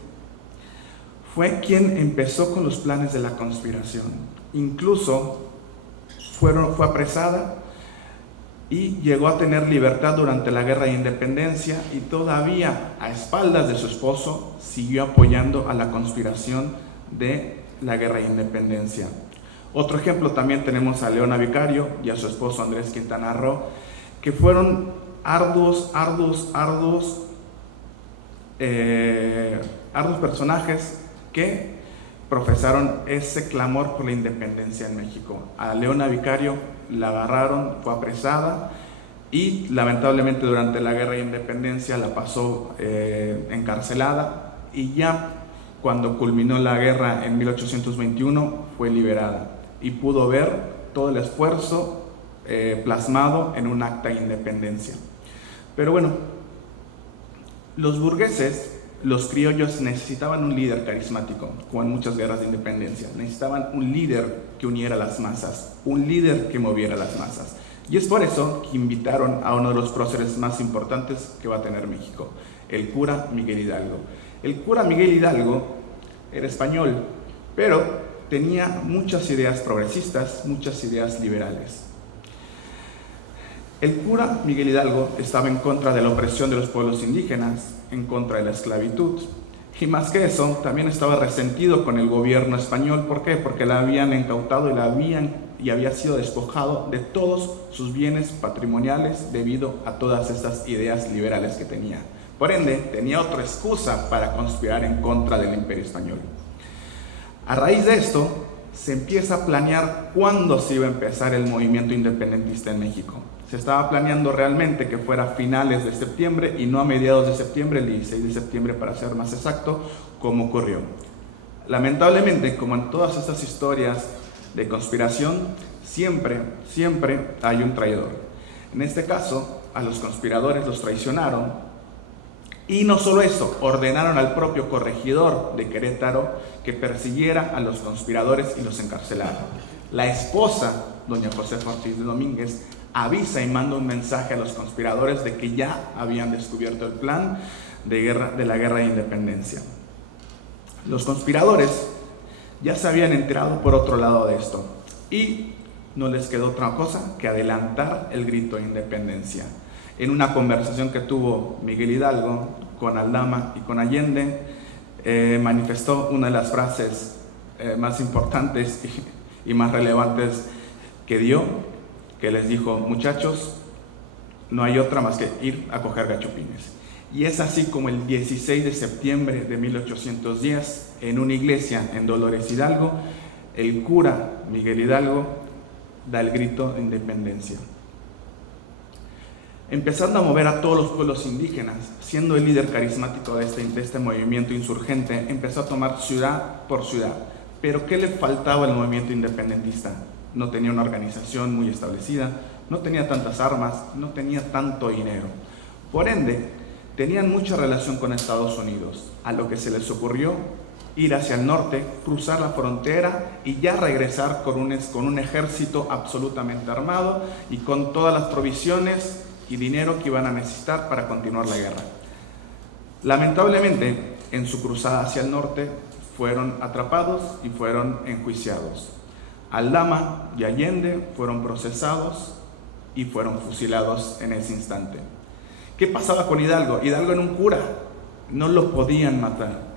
fue quien empezó con los planes de la conspiración. Incluso fue apresada y llegó a tener libertad durante la Guerra de Independencia, y todavía a espaldas de su esposo siguió apoyando a la conspiración de la Guerra de Independencia. Otro ejemplo también tenemos a Leona Vicario y a su esposo Andrés Quintana Roo, que fueron arduos personajes que profesaron ese clamor por la independencia en México. A Leona Vicario la agarraron, fue apresada y lamentablemente durante la Guerra de Independencia la pasó encarcelada, y ya cuando culminó la guerra en 1821 fue liberada y pudo ver todo el esfuerzo plasmado en un acta de independencia. Pero bueno, los burgueses, los criollos, necesitaban un líder carismático, como en muchas guerras de independencia. Necesitaban un líder que uniera las masas, un líder que moviera las masas. Y es por eso que invitaron a uno de los próceres más importantes que va a tener México, el cura Miguel Hidalgo. El cura Miguel Hidalgo era español, pero tenía muchas ideas progresistas, muchas ideas liberales. El cura Miguel Hidalgo estaba en contra de la opresión de los pueblos indígenas, en contra de la esclavitud, y más que eso, también estaba resentido con el gobierno español. ¿Por qué? Porque la habían incautado y había sido despojado de todos sus bienes patrimoniales debido a todas estas ideas liberales que tenía. Por ende, tenía otra excusa para conspirar en contra del Imperio Español. A raíz de esto, se empieza a planear cuándo se iba a empezar el movimiento independentista en México. Se estaba planeando realmente que fuera a finales de septiembre y no a mediados de septiembre, el 16 de septiembre para ser más exacto, como ocurrió. Lamentablemente, como en todas estas historias de conspiración, siempre hay un traidor. En este caso, a los conspiradores los traicionaron, y no solo eso, ordenaron al propio corregidor de Querétaro que persiguiera a los conspiradores y los encarcelara. La esposa, doña Josefa Ortiz de Domínguez, avisa y manda un mensaje a los conspiradores de que ya habían descubierto el plan de la Guerra de Independencia. Los conspiradores ya se habían enterado por otro lado de esto, y no les quedó otra cosa que adelantar el grito de independencia. En una conversación que tuvo Miguel Hidalgo con Aldama y con Allende, manifestó una de las frases más importantes y más relevantes que dio, que les dijo: muchachos, no hay otra más que ir a coger gachupines. Y es así como el 16 de septiembre de 1810, en una iglesia en Dolores Hidalgo, el cura Miguel Hidalgo da el grito de independencia. Empezando a mover a todos los pueblos indígenas, siendo el líder carismático de este movimiento insurgente, empezó a tomar ciudad por ciudad. Pero ¿qué le faltaba al movimiento independentista? No tenía una organización muy establecida, no tenía tantas armas, no tenía tanto dinero. Por ende, tenían mucha relación con Estados Unidos, a lo que se les ocurrió ir hacia el norte, cruzar la frontera y ya regresar con un ejército absolutamente armado y con todas las provisiones y dinero que iban a necesitar para continuar la guerra. Lamentablemente, en su cruzada hacia el norte, fueron atrapados y fueron enjuiciados. Aldama y Allende fueron procesados y fueron fusilados en ese instante. ¿Qué pasaba con Hidalgo? Hidalgo era un cura, no lo podían matar.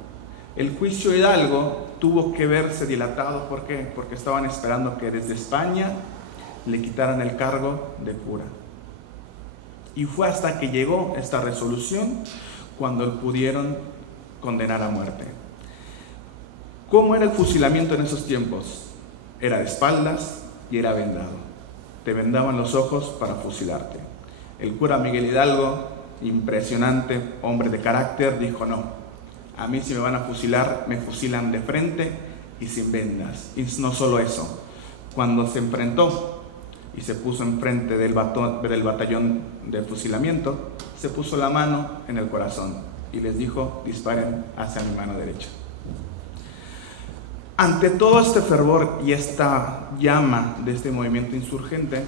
El juicio de Hidalgo tuvo que verse dilatado. ¿Por qué? Porque estaban esperando que desde España le quitaran el cargo de cura. Y fue hasta que llegó esta resolución cuando lo pudieron condenar a muerte. ¿Cómo era el fusilamiento en esos tiempos? Era de espaldas y era vendado. Te vendaban los ojos para fusilarte. El cura Miguel Hidalgo, impresionante, hombre de carácter, dijo: no, a mí si me van a fusilar, me fusilan de frente y sin vendas. Y no solo eso, cuando se enfrentó y se puso enfrente del batallón de fusilamiento, se puso la mano en el corazón y les dijo: disparen hacia mi mano derecha. Ante todo este fervor y esta llama de este movimiento insurgente,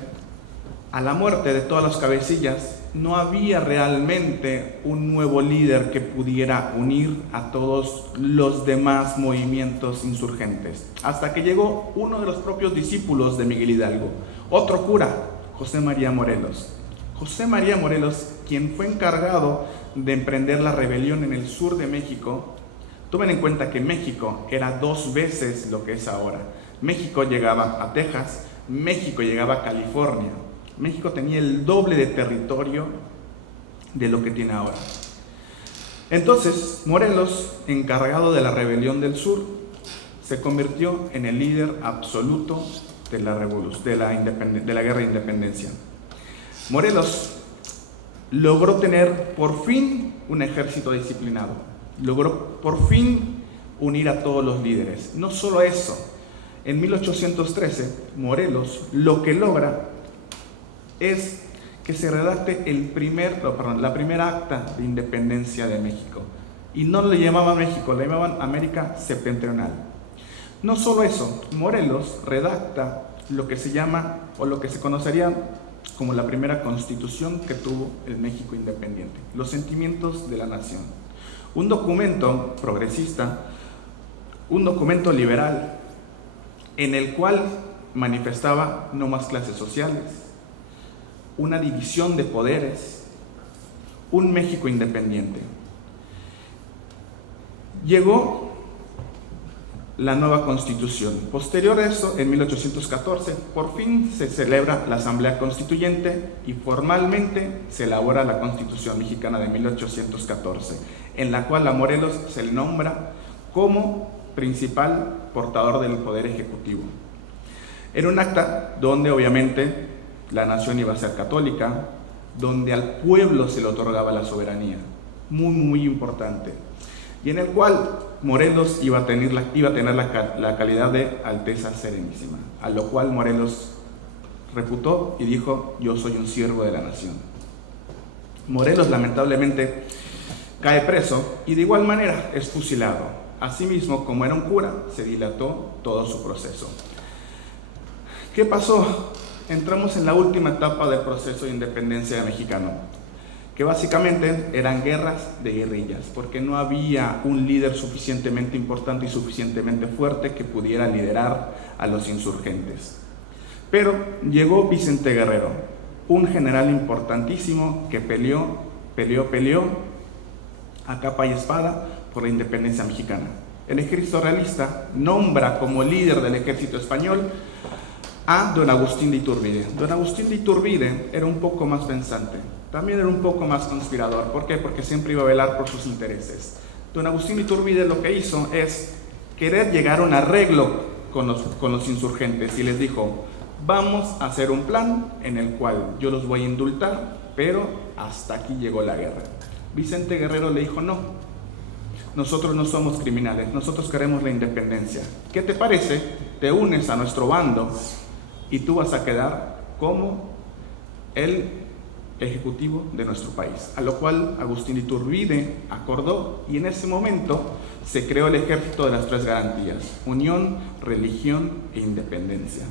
a la muerte de todas las cabecillas, no había realmente un nuevo líder que pudiera unir a todos los demás movimientos insurgentes. Hasta que llegó uno de los propios discípulos de Miguel Hidalgo, otro cura, José María Morelos. José María Morelos, quien fue encargado de emprender la rebelión en el sur de México. Tomen en cuenta que México era 2 veces lo que es ahora. México llegaba a Texas, México llegaba a California. México tenía el doble de territorio de lo que tiene ahora. Entonces, Morelos, encargado de la rebelión del sur, se convirtió en el líder absoluto de la guerra de independencia. Morelos logró tener por fin un ejército disciplinado. Logró por fin unir a todos los líderes. No solo eso, en 1813 Morelos lo que logra es que se redacte la primera acta de independencia de México. Y no le llamaban México, le llamaban América Septentrional. No solo eso, Morelos redacta lo que se llama, o lo que se conocería como la primera constitución que tuvo el México independiente, los sentimientos de la nación. Un documento progresista, un documento liberal, en el cual manifestaba no más clases sociales, una división de poderes, un México independiente. Llegó la nueva Constitución. Posterior a eso, en 1814, por fin se celebra la Asamblea Constituyente y formalmente se elabora la Constitución Mexicana de 1814, en la cual a Morelos se le nombra como principal portador del Poder Ejecutivo. Era un acta donde obviamente la nación iba a ser católica, donde al pueblo se le otorgaba la soberanía, muy importante, y en el cual Morelos iba a tener la calidad de Alteza Serenísima, a lo cual Morelos refutó y dijo: yo soy un siervo de la nación. Morelos lamentablemente cae preso y de igual manera es fusilado. Asimismo, como era un cura, se dilató todo su proceso. ¿Qué pasó? Entramos en la última etapa del proceso de independencia mexicano, que básicamente eran guerras de guerrillas, porque no había un líder suficientemente importante y suficientemente fuerte que pudiera liderar a los insurgentes. Pero llegó Vicente Guerrero, un general importantísimo que peleó a capa y espada por la independencia mexicana. El ejército realista nombra como líder del ejército español a don Agustín de Iturbide. Don Agustín de Iturbide era un poco más pensante, también era un poco más conspirador. ¿Por qué? Porque siempre iba a velar por sus intereses. Don Agustín de Iturbide lo que hizo es querer llegar a un arreglo con los insurgentes y les dijo: vamos a hacer un plan en el cual yo los voy a indultar, pero hasta aquí llegó la guerra. Vicente Guerrero le dijo: no, nosotros no somos criminales, nosotros queremos la independencia. ¿Qué te parece? Te unes a nuestro bando y tú vas a quedar como el ejecutivo de nuestro país. A lo cual Agustín de Iturbide acordó, y en ese momento se creó el Ejército de las Tres Garantías: unión, religión e independencia.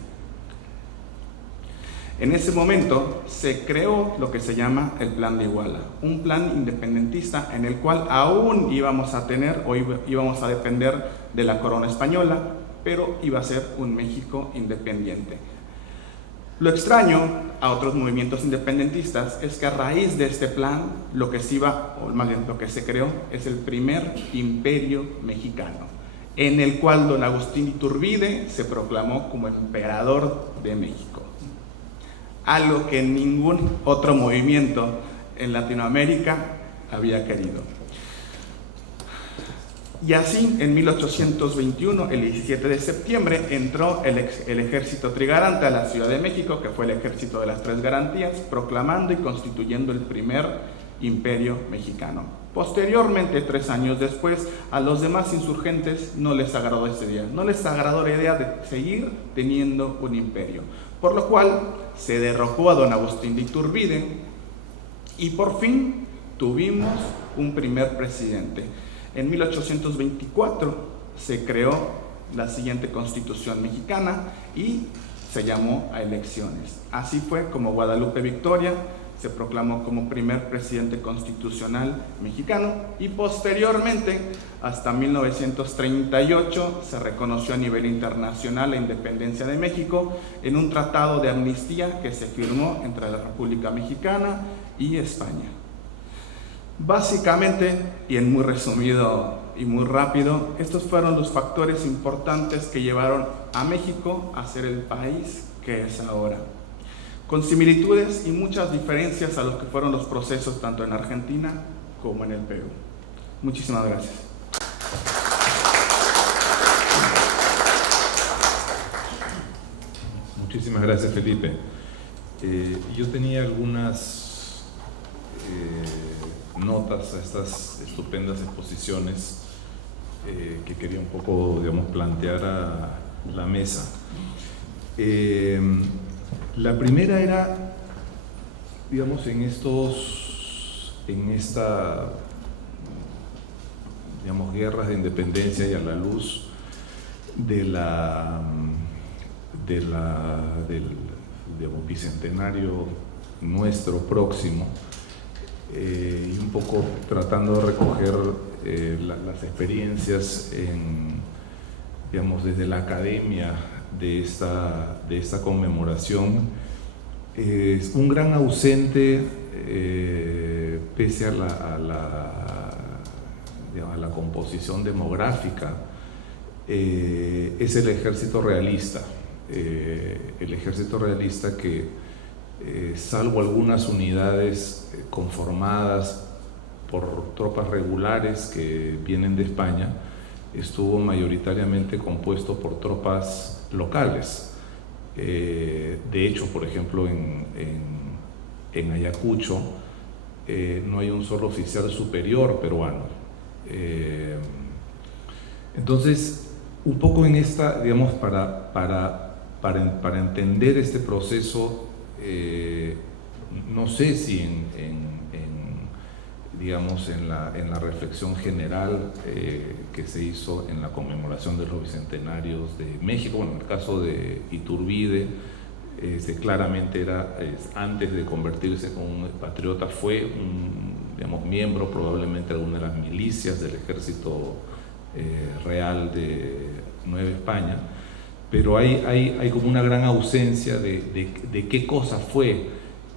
En ese momento se creó lo que se llama el Plan de Iguala, un plan independentista en el cual aún íbamos a tener o íbamos a depender de la corona española, pero iba a ser un México independiente. Lo extraño a otros movimientos independentistas es que a raíz de este plan lo que se creó es el primer imperio mexicano, en el cual don Agustín Iturbide se proclamó como emperador de México. Algo que ningún otro movimiento en Latinoamérica había querido. Y así, en 1821, el 17 de septiembre, entró el ejército trigarante a la Ciudad de México, que fue el Ejército de las Tres Garantías, proclamando y constituyendo el primer imperio mexicano. Posteriormente, 3 años después, a los demás insurgentes no les agradó ese día, no les agradó la idea de seguir teniendo un imperio, por lo cual se derrocó a don Agustín de Iturbide y por fin tuvimos un primer presidente. En 1824 se creó la siguiente Constitución mexicana y se llamó a elecciones. Así fue como Guadalupe Victoria se proclamó como primer presidente constitucional mexicano y posteriormente, hasta 1938, se reconoció a nivel internacional la independencia de México en un tratado de amnistía que se firmó entre la República Mexicana y España. Básicamente, y en muy resumido y muy rápido, estos fueron los factores importantes que llevaron a México a ser el país que es ahora, con similitudes y muchas diferencias a lo que fueron los procesos tanto en Argentina como en el Perú. Muchísimas gracias. Muchísimas gracias, Felipe. Yo tenía algunas notas a estas estupendas exposiciones que quería un poco, digamos, plantear a la mesa. La primera era, digamos, en esta, digamos, guerras de independencia y a la luz del digamos, bicentenario nuestro próximo, y un poco tratando de recoger las experiencias digamos, desde la academia de esta conmemoración. Un gran ausente, pese a la composición demográfica, es el ejército realista. El ejército realista que, salvo algunas unidades conformadas por tropas regulares que vienen de España, estuvo mayoritariamente compuesto por tropas locales. De hecho, por ejemplo, en Ayacucho no hay un solo oficial superior peruano. Entonces, un poco en esta, digamos, para entender este proceso, no sé si digamos, en la reflexión general que se hizo en la conmemoración de los bicentenarios de México, bueno, en el caso de Iturbide, claramente era, antes de convertirse en un patriota, fue digamos, miembro probablemente de alguna de las milicias del ejército real de Nueva España, pero hay como una gran ausencia de qué cosa fue,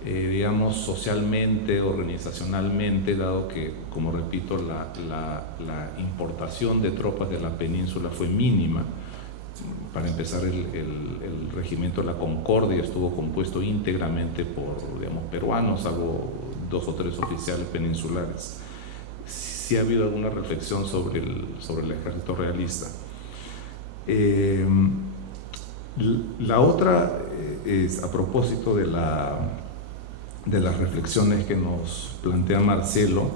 digamos, socialmente, organizacionalmente, dado que, como repito, la importación de tropas de la península fue mínima. Para empezar, el regimiento de la Concordia estuvo compuesto íntegramente por, digamos, peruanos, salvo 2 o 3 oficiales peninsulares. Sí ha habido alguna reflexión sobre el ejército realista. La otra es a propósito de las reflexiones que nos plantea Marcelo,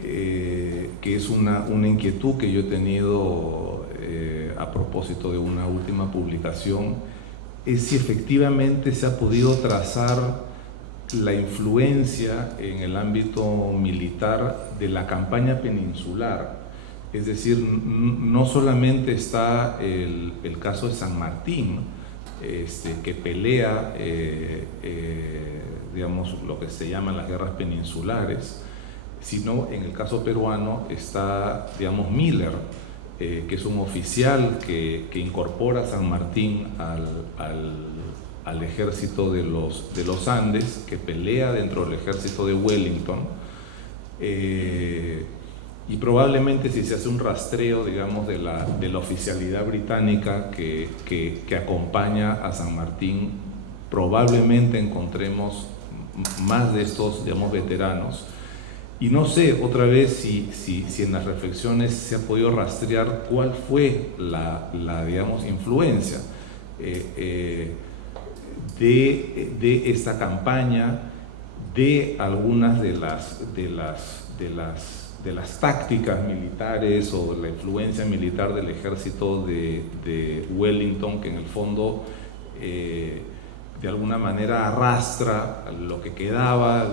que es una inquietud que yo he tenido a propósito de una última publicación, es si efectivamente se ha podido trazar la influencia en el ámbito militar de la campaña peninsular. Es decir, no solamente está el caso de San Martín, que pelea, digamos, lo que se llaman las guerras peninsulares, sino en el caso peruano está, digamos, Miller, que es un oficial que incorpora a San Martín al ejército de los Andes, que pelea dentro del ejército de Wellington, y probablemente si se hace un rastreo, digamos, de la oficialidad británica que acompaña a San Martín, probablemente encontremos más de estos, digamos, veteranos. Y no sé, otra vez, si en las reflexiones se ha podido rastrear cuál fue la digamos, influencia de esta campaña, de algunas de las tácticas militares o la influencia militar del ejército de Wellington, que en el fondo de alguna manera arrastra lo que quedaba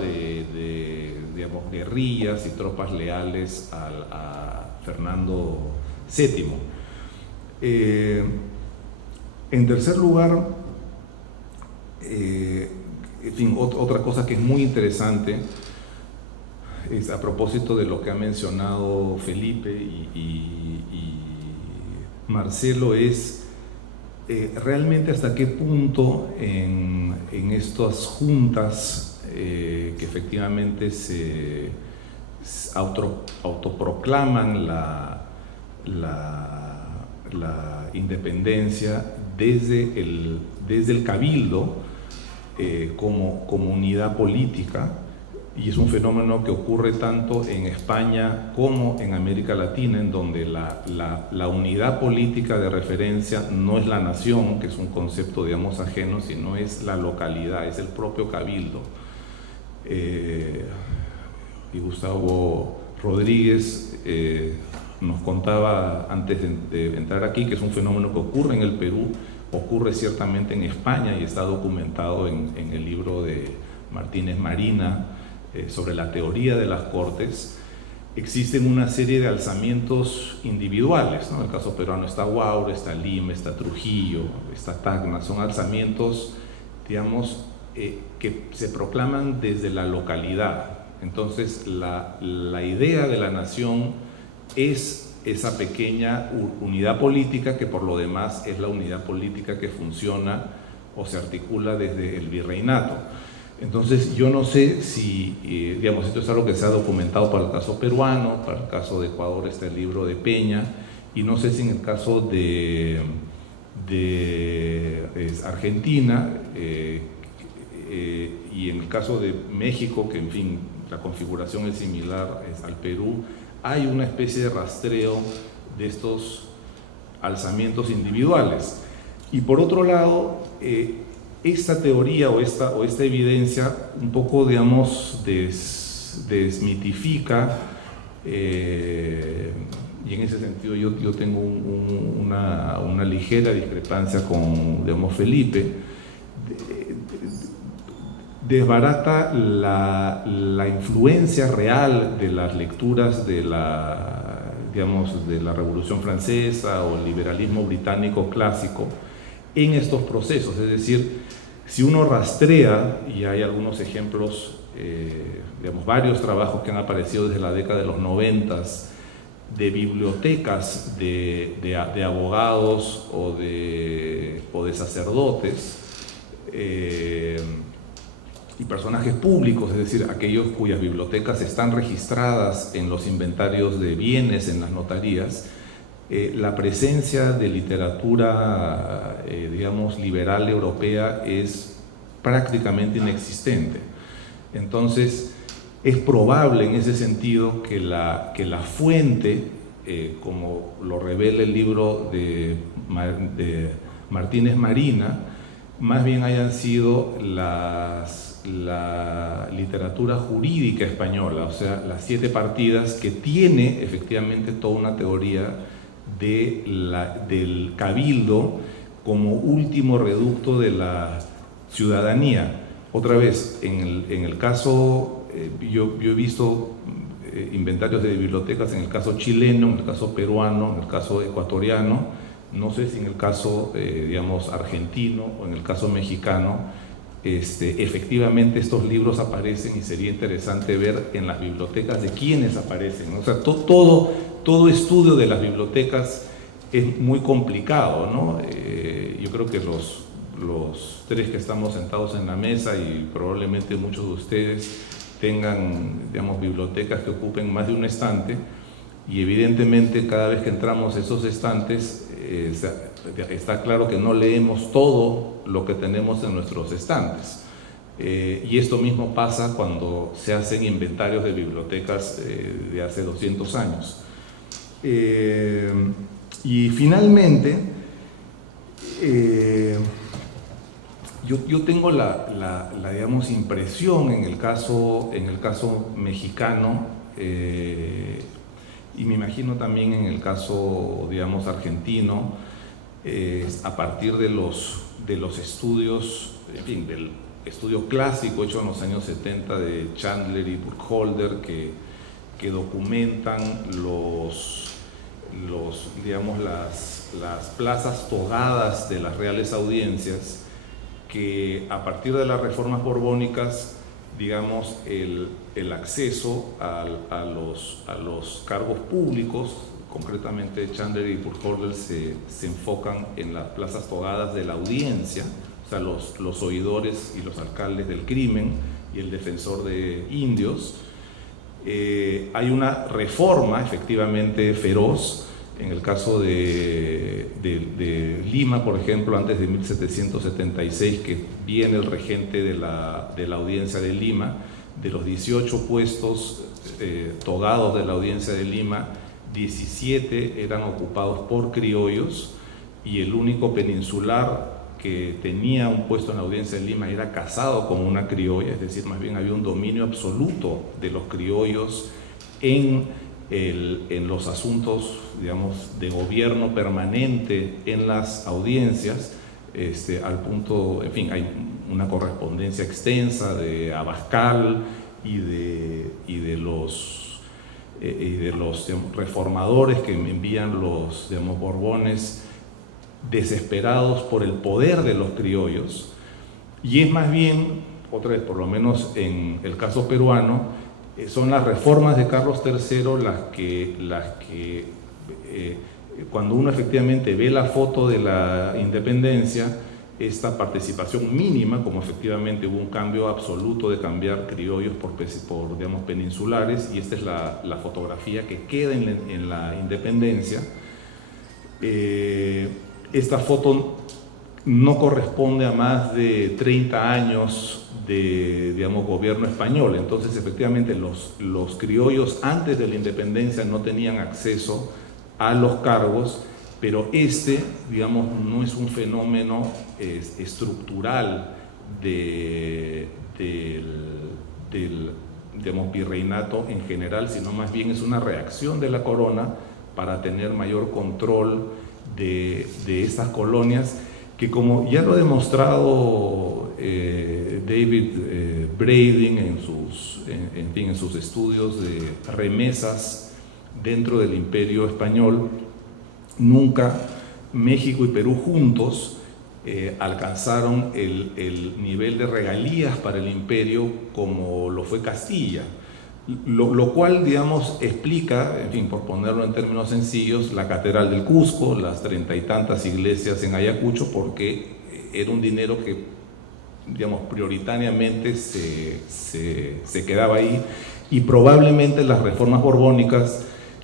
digamos, guerrillas y tropas leales a Fernando VII. En tercer lugar, en fin, otra cosa que es muy interesante es a propósito de lo que ha mencionado Felipe y Marcelo, es realmente hasta qué punto en estas juntas que efectivamente se autoproclaman la independencia desde el cabildo como unidad política, y es un fenómeno que ocurre tanto en España como en América Latina, en donde la unidad política de referencia no es la nación, que es un concepto, digamos, ajeno, sino es la localidad, es el propio cabildo. Y Gustavo Rodríguez nos contaba antes de entrar aquí que es un fenómeno que ocurre en el Perú, ocurre ciertamente en España y está documentado en el libro de Martínez Marina, sobre la teoría de las cortes. Existen una serie de alzamientos individuales, ¿no? En el caso peruano está Huaura, está Lima, está Trujillo, está Tacna. Son alzamientos, digamos, que se proclaman desde la localidad. Entonces, la idea de la nación es esa pequeña unidad política que por lo demás es la unidad política que funciona o se articula desde el virreinato. Entonces, yo no sé si, digamos, esto es algo que se ha documentado para el caso peruano, para el caso de Ecuador está el libro de Peña, y no sé si en el caso de Argentina y en el caso de México, que en fin, la configuración es similar al Perú, hay una especie de rastreo de estos alzamientos individuales. Y por otro lado, esta teoría o esta evidencia un poco, digamos, desmitifica, y en ese sentido yo tengo una ligera discrepancia con, digamos, Felipe, desbarata la influencia real de las lecturas de digamos, de la Revolución Francesa o el liberalismo británico clásico en estos procesos. Es decir, si uno rastrea, y hay algunos ejemplos, digamos, varios trabajos que han aparecido desde la década de los 90 de bibliotecas de abogados o de sacerdotes y personajes públicos, es decir, aquellos cuyas bibliotecas están registradas en los inventarios de bienes, en las notarías, la presencia de literatura, digamos, liberal europea es prácticamente inexistente. Entonces, es probable en ese sentido que la fuente, como lo revela el libro de Martínez Marina, más bien hayan sido la literatura jurídica española, o sea, las 7 partidas, que tiene efectivamente toda una teoría del cabildo como último reducto de la ciudadanía. Otra vez, en el caso, yo he visto inventarios de bibliotecas en el caso chileno, en el caso peruano, en el caso ecuatoriano, no sé si en el caso, digamos, argentino o en el caso mexicano, efectivamente estos libros aparecen, y sería interesante ver en las bibliotecas de quiénes aparecen, ¿no? O sea, todo estudio de las bibliotecas es muy complicado, ¿no? Yo creo que los 3 que estamos sentados en la mesa, y probablemente muchos de ustedes tengan, digamos, bibliotecas que ocupen más de un estante, y evidentemente cada vez que entramos a esos estantes está claro que no leemos todo lo que tenemos en nuestros estantes, y esto mismo pasa cuando se hacen inventarios de bibliotecas de hace 200 años. Y finalmente, yo tengo digamos, impresión en el caso mexicano, y me imagino también en el caso, digamos, argentino, a partir de los estudios, en fin, del estudio clásico hecho en los años 70 de Chandler y Burkholder, que documentan digamos, las plazas togadas de las reales audiencias, que a partir de las reformas borbónicas, digamos, el acceso a los cargos públicos, concretamente Chandler y Burkholder se enfocan en las plazas togadas de la audiencia, o sea, los oidores y los alcaldes del crimen y el defensor de indios. Hay una reforma efectivamente feroz. En el caso de Lima, por ejemplo, antes de 1776, que viene el regente de la audiencia de Lima, de los 18 puestos togados de la audiencia de Lima, 17 eran ocupados por criollos, y el único peninsular que tenía un puesto en la audiencia de Lima era casado con una criolla, es decir, más bien había un dominio absoluto de los criollos en los asuntos, digamos, de gobierno permanente en las audiencias, al punto, en fin, hay una correspondencia extensa de Abascal y de los digamos, reformadores que envían los, digamos, Borbones, desesperados por el poder de los criollos. Y es más bien, otra vez, por lo menos en el caso peruano, son las reformas de Carlos III las que cuando uno efectivamente ve la foto de la independencia, esta participación mínima, como efectivamente hubo un cambio absoluto de cambiar criollos por digamos, peninsulares, y esta es la fotografía que queda en la independencia. Esta foto no corresponde a más de 30 años de, digamos, gobierno español. Entonces, efectivamente, los criollos antes de la independencia no tenían acceso a los cargos, pero digamos, no es un fenómeno estructural del digamos, virreinato en general, sino más bien es una reacción de la corona para tener mayor control de estas colonias, que, como ya lo ha demostrado David Brading en sus estudios de remesas dentro del Imperio Español, nunca México y Perú juntos alcanzaron el nivel de regalías para el imperio como lo fue Castilla, lo cual, digamos, explica, en fin, por ponerlo en términos sencillos, la Catedral del Cusco, las 30 y tantas iglesias en Ayacucho, porque era un dinero que, digamos, prioritariamente se quedaba ahí, y probablemente las reformas borbónicas,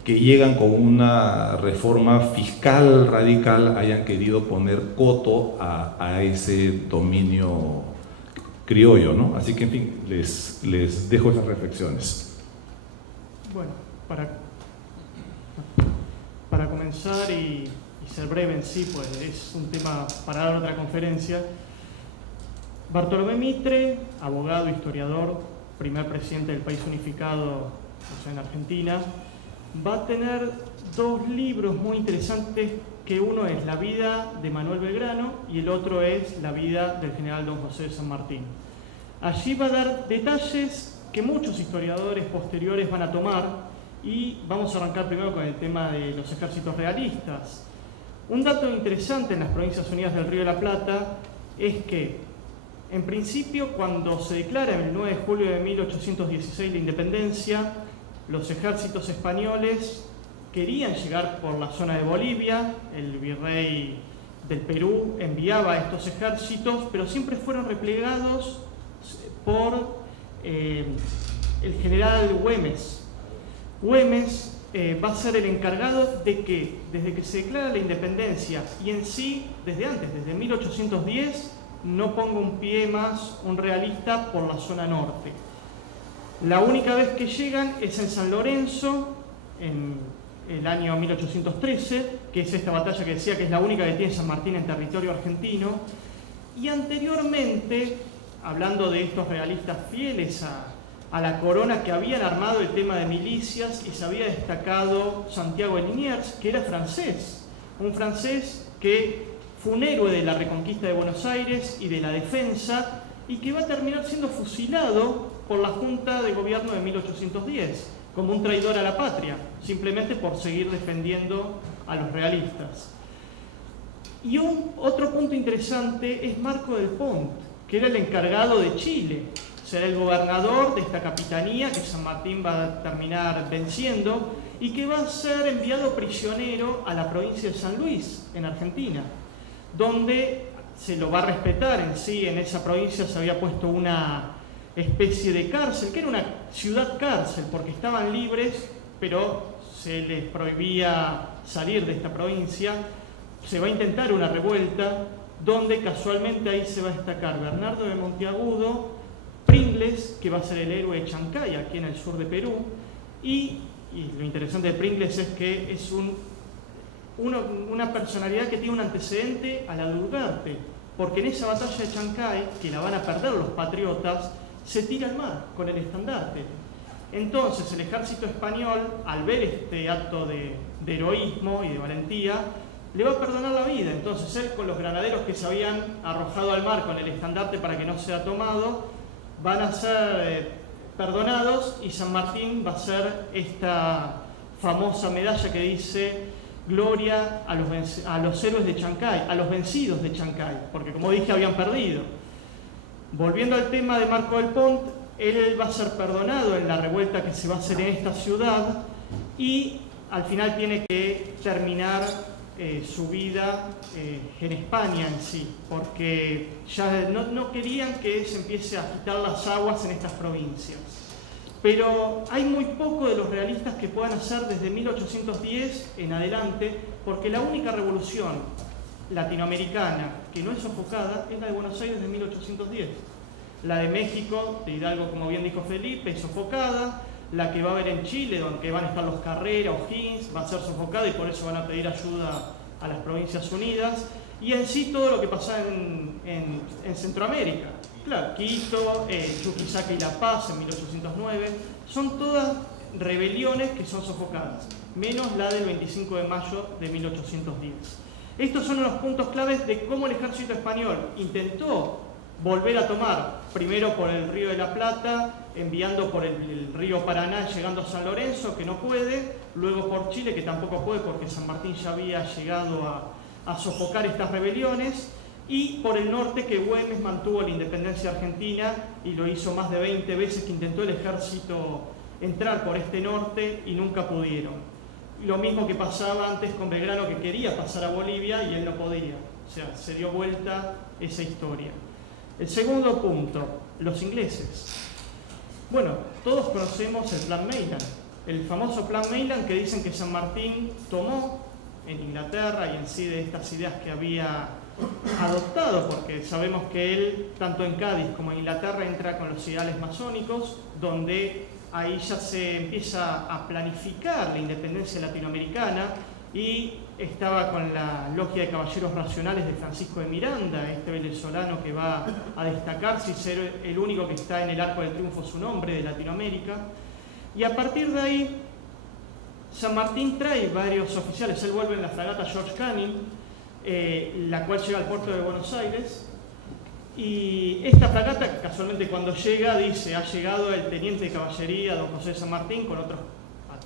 que llegan con una reforma fiscal radical hayan querido poner coto a ese dominio criollo, ¿no? Así que, en fin, les dejo esas reflexiones. Bueno, para comenzar y ser breve en sí, pues es un tema para dar otra conferencia. Bartolomé Mitre, abogado, historiador, primer presidente del país unificado, o sea, en Argentina, va a tener dos libros muy interesantes, que uno es La vida de Manuel Belgrano y el otro es La vida del general Don José de San Martín. Allí va a dar detalles que muchos historiadores posteriores van a tomar, y vamos a arrancar primero con el tema de los ejércitos realistas. Un dato interesante en las Provincias Unidas del Río de la Plata es que, en principio, cuando se declara el 9 de julio de 1816 la independencia, los ejércitos españoles querían llegar por la zona de Bolivia. El virrey del Perú enviaba a estos ejércitos, pero siempre fueron replegados por el general Güemes. Güemes va a ser el encargado de que, desde que se declara la independencia, y en sí, desde antes, desde 1810, no ponga un pie más un realista por la zona norte. La única vez que llegan es en San Lorenzo, en el año 1813, que es esta batalla que decía que es la única que tiene San Martín en territorio argentino. Y anteriormente, hablando de estos realistas fieles a la corona, que habían armado el tema de milicias, y se había destacado Santiago de Liniers, que era francés, un francés que fue un héroe de la reconquista de Buenos Aires y de la defensa, y que va a terminar siendo fusilado por la Junta de Gobierno de 1810, como un traidor a la patria, simplemente por seguir defendiendo a los realistas. Y otro punto interesante es Marco del Pont, que era el encargado de Chile. Será el gobernador de esta capitanía que San Martín va a terminar venciendo, y que va a ser enviado prisionero a la provincia de San Luis, en Argentina, donde se lo va a respetar. En sí, en esa provincia se había puesto una especie de cárcel, que era una ciudad cárcel, porque estaban libres, pero se les prohibía salir de esta provincia. Se va a intentar una revuelta, donde casualmente ahí se va a destacar Bernardo de Monteagudo, Pringles, que va a ser el héroe de Chancay, aquí en el sur de Perú, y lo interesante de Pringles es que es una personalidad que tiene un antecedente a la de Ugarte, porque en esa batalla de Chancay, que la van a perder los patriotas, se tira al mar con el estandarte. Entonces el ejército español, al ver este acto de heroísmo y de valentía, le va a perdonar la vida. Entonces él, con los granaderos que se habían arrojado al mar con el estandarte para que no sea tomado, van a ser perdonados, y San Martín va a ser esta famosa medalla que dice gloria a los héroes de Chancay, a los vencidos de Chancay, porque, como dije, habían perdido. Volviendo al tema de Marco del Pont, él va a ser perdonado en la revuelta que se va a hacer en esta ciudad, y al final tiene que terminar su vida en España en sí, porque ya no querían que se empiece a agitar las aguas en estas provincias. Pero hay muy poco de los realistas que puedan hacer desde 1810 en adelante, porque la única revolución latinoamericana que no es sofocada es la de Buenos Aires de 1810. La de México, de Hidalgo, como bien dijo Felipe, es sofocada. La que va a haber en Chile, donde van a estar los Carrera o Higgins, va a ser sofocada, y por eso van a pedir ayuda a las Provincias Unidas. Y en sí todo lo que pasa en Centroamérica, claro, Quito, Chuquisaca y La Paz en 1809, son todas rebeliones que son sofocadas, menos la del 25 de mayo de 1810. Estos son unos puntos claves de cómo el ejército español intentó volver a tomar, primero por el Río de la Plata, enviando por el río Paraná, llegando a San Lorenzo, que no puede, luego por Chile, que tampoco puede porque San Martín ya había llegado a sofocar estas rebeliones, y por el norte, que Güemes mantuvo la independencia argentina y lo hizo más de 20 veces que intentó el ejército entrar por este norte y nunca pudieron. Lo mismo que pasaba antes con Belgrano, que quería pasar a Bolivia y él no podía. O sea, se dio vuelta esa historia. El segundo punto, los ingleses. Bueno, todos conocemos el Plan Mayland. el famoso Plan Mainland, que dicen que San Martín tomó en Inglaterra y en sí de estas ideas que había adoptado, porque sabemos que él, tanto en Cádiz como en Inglaterra, entra con los ideales masónicos, donde ahí ya se empieza a planificar la independencia latinoamericana, y estaba con la logia de caballeros racionales de Francisco de Miranda, este venezolano que va a destacarse y ser el único que está en el Arco del Triunfo, su nombre, de Latinoamérica. Y a partir de ahí, San Martín trae varios oficiales. Él vuelve en la fragata George Canning, la cual llega al puerto de Buenos Aires. Y esta fragata, casualmente cuando llega, dice: ha llegado el teniente de caballería, don José de San Martín, con otros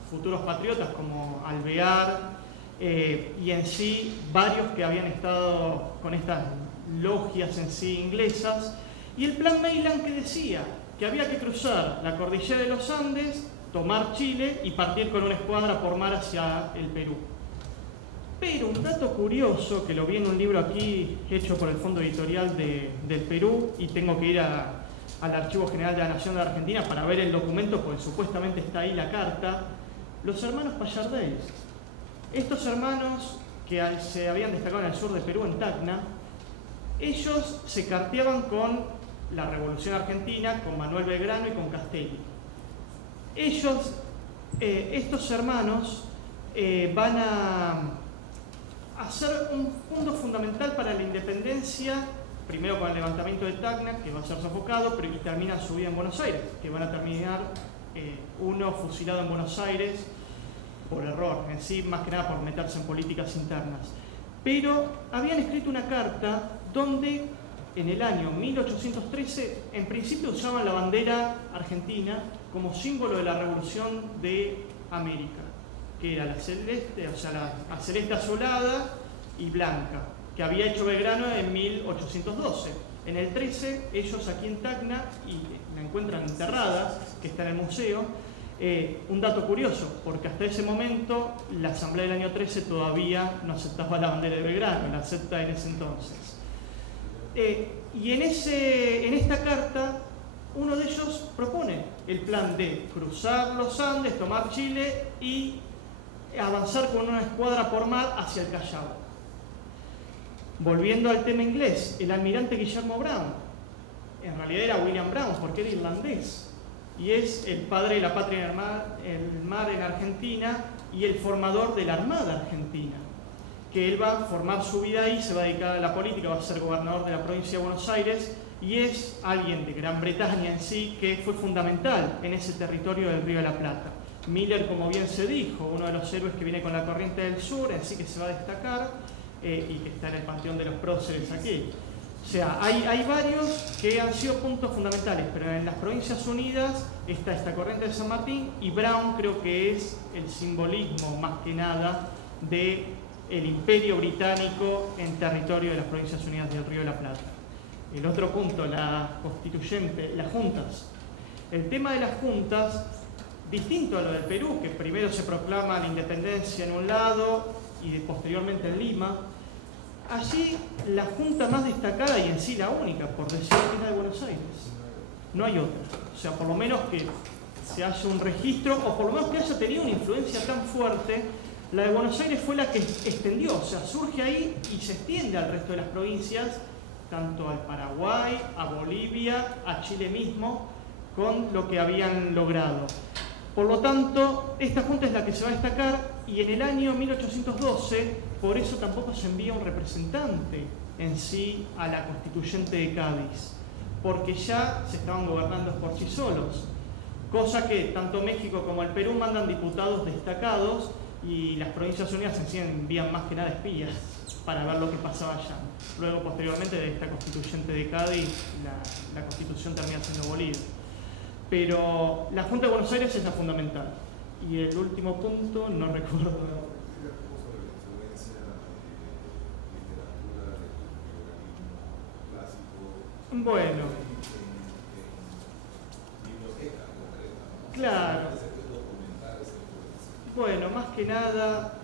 futuros patriotas como Alvear, y en sí varios que habían estado con estas logias en sí inglesas. Y el Plan Mainland, que decía que había que cruzar la cordillera de los Andes, tomar Chile y partir con una escuadra por mar hacia el Perú. Pero un dato curioso, que lo vi en un libro aquí hecho por el Fondo Editorial del Perú, y tengo que ir al Archivo General de la Nación de Argentina para ver el documento, porque supuestamente está ahí la carta. Los hermanos Pallardet, estos hermanos que se habían destacado en el sur de Perú, en Tacna, ellos se carteaban con la Revolución Argentina, con Manuel Belgrano y con Castelli. Ellos, estos hermanos, van a ser un punto fundamental para la independencia, primero con el levantamiento de Tacna, que va a ser sofocado, pero que termina su vida en Buenos Aires, que van a terminar uno fusilado en Buenos Aires por error, en sí, más que nada por meterse en políticas internas. Pero habían escrito una carta donde en el año 1813, en principio usaban la bandera argentina como símbolo de la Revolución de América, que era la celeste, o sea, la celeste azulada y blanca, que había hecho Belgrano en 1812. En el 13, ellos aquí en Tacna, y la encuentran enterrada, que está en el museo. Un dato curioso, porque hasta ese momento la Asamblea del año 13 todavía no aceptaba la bandera de Belgrano, la acepta en ese entonces. Y en esta carta, uno de ellos propone el plan de cruzar los Andes, tomar Chile y avanzar con una escuadra por mar hacia el Callao. Volviendo al tema inglés, el almirante Guillermo Brown, en realidad era William Brown porque era irlandés, y es el padre de la patria en el mar en Argentina y el formador de la Armada Argentina, que él va a formar su vida ahí, se va a dedicar a la política, va a ser gobernador de la provincia de Buenos Aires, y es alguien de Gran Bretaña en sí que fue fundamental en ese territorio del Río de la Plata. Miller, como bien se dijo, uno de los héroes que viene con la corriente del sur, en sí que se va a destacar, y que está en el panteón de los próceres aquí. O sea, hay varios que han sido puntos fundamentales, pero en las Provincias Unidas está esta corriente de San Martín, y Brown creo que es el simbolismo más que nada del Imperio Británico en territorio de las Provincias Unidas del Río de la Plata. El otro punto, la constituyente, las juntas. El tema de las juntas, distinto a lo del Perú, que primero se proclama la independencia en un lado y posteriormente en Lima, allí la junta más destacada y en sí la única, por decirlo, es la de Buenos Aires. No hay otra. O sea, por lo menos que se haya un registro, o por lo menos que haya tenido una influencia tan fuerte. La de Buenos Aires fue la que extendió, o sea, surge ahí y se extiende al resto de las provincias, tanto al Paraguay, a Bolivia, a Chile mismo, con lo que habían logrado. Por lo tanto, esta junta es la que se va a destacar, y en el año 1812, por eso tampoco se envía un representante en sí a la constituyente de Cádiz, porque ya se estaban gobernando por sí solos, cosa que tanto México como el Perú mandan diputados destacados, y las Provincias Unidas en sí envían más que nada espías para ver lo que pasaba allá. Luego, posteriormente, de esta constituyente de Cádiz, la constitución termina siendo Bolivia. Pero la Junta de Buenos Aires es la fundamental. Y el último punto, no recuerdo. Bueno, claro. Bueno, más que nada,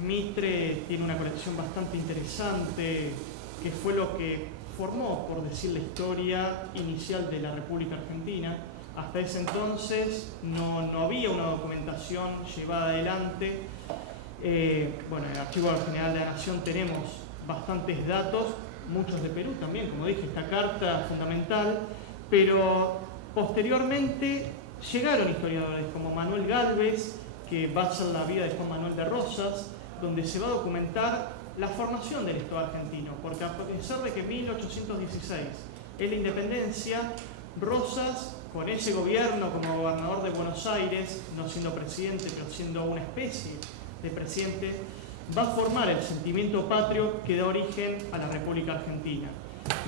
Mitre tiene una colección bastante interesante, que fue lo que formó, por decir, la historia inicial de la República Argentina. Hasta ese entonces no había una documentación llevada adelante. Bueno, en el Archivo General de la Nación tenemos bastantes datos, muchos de Perú también, como dije, esta carta fundamental, pero posteriormente llegaron historiadores como Manuel Gálvez, que basa la vida de Juan Manuel de Rosas, donde se va a documentar la formación del Estado argentino, porque a pesar de que en 1816 es la independencia, Rosas, con ese gobierno como gobernador de Buenos Aires, no siendo presidente, pero siendo una especie de presidente, va a formar el sentimiento patrio que da origen a la República Argentina.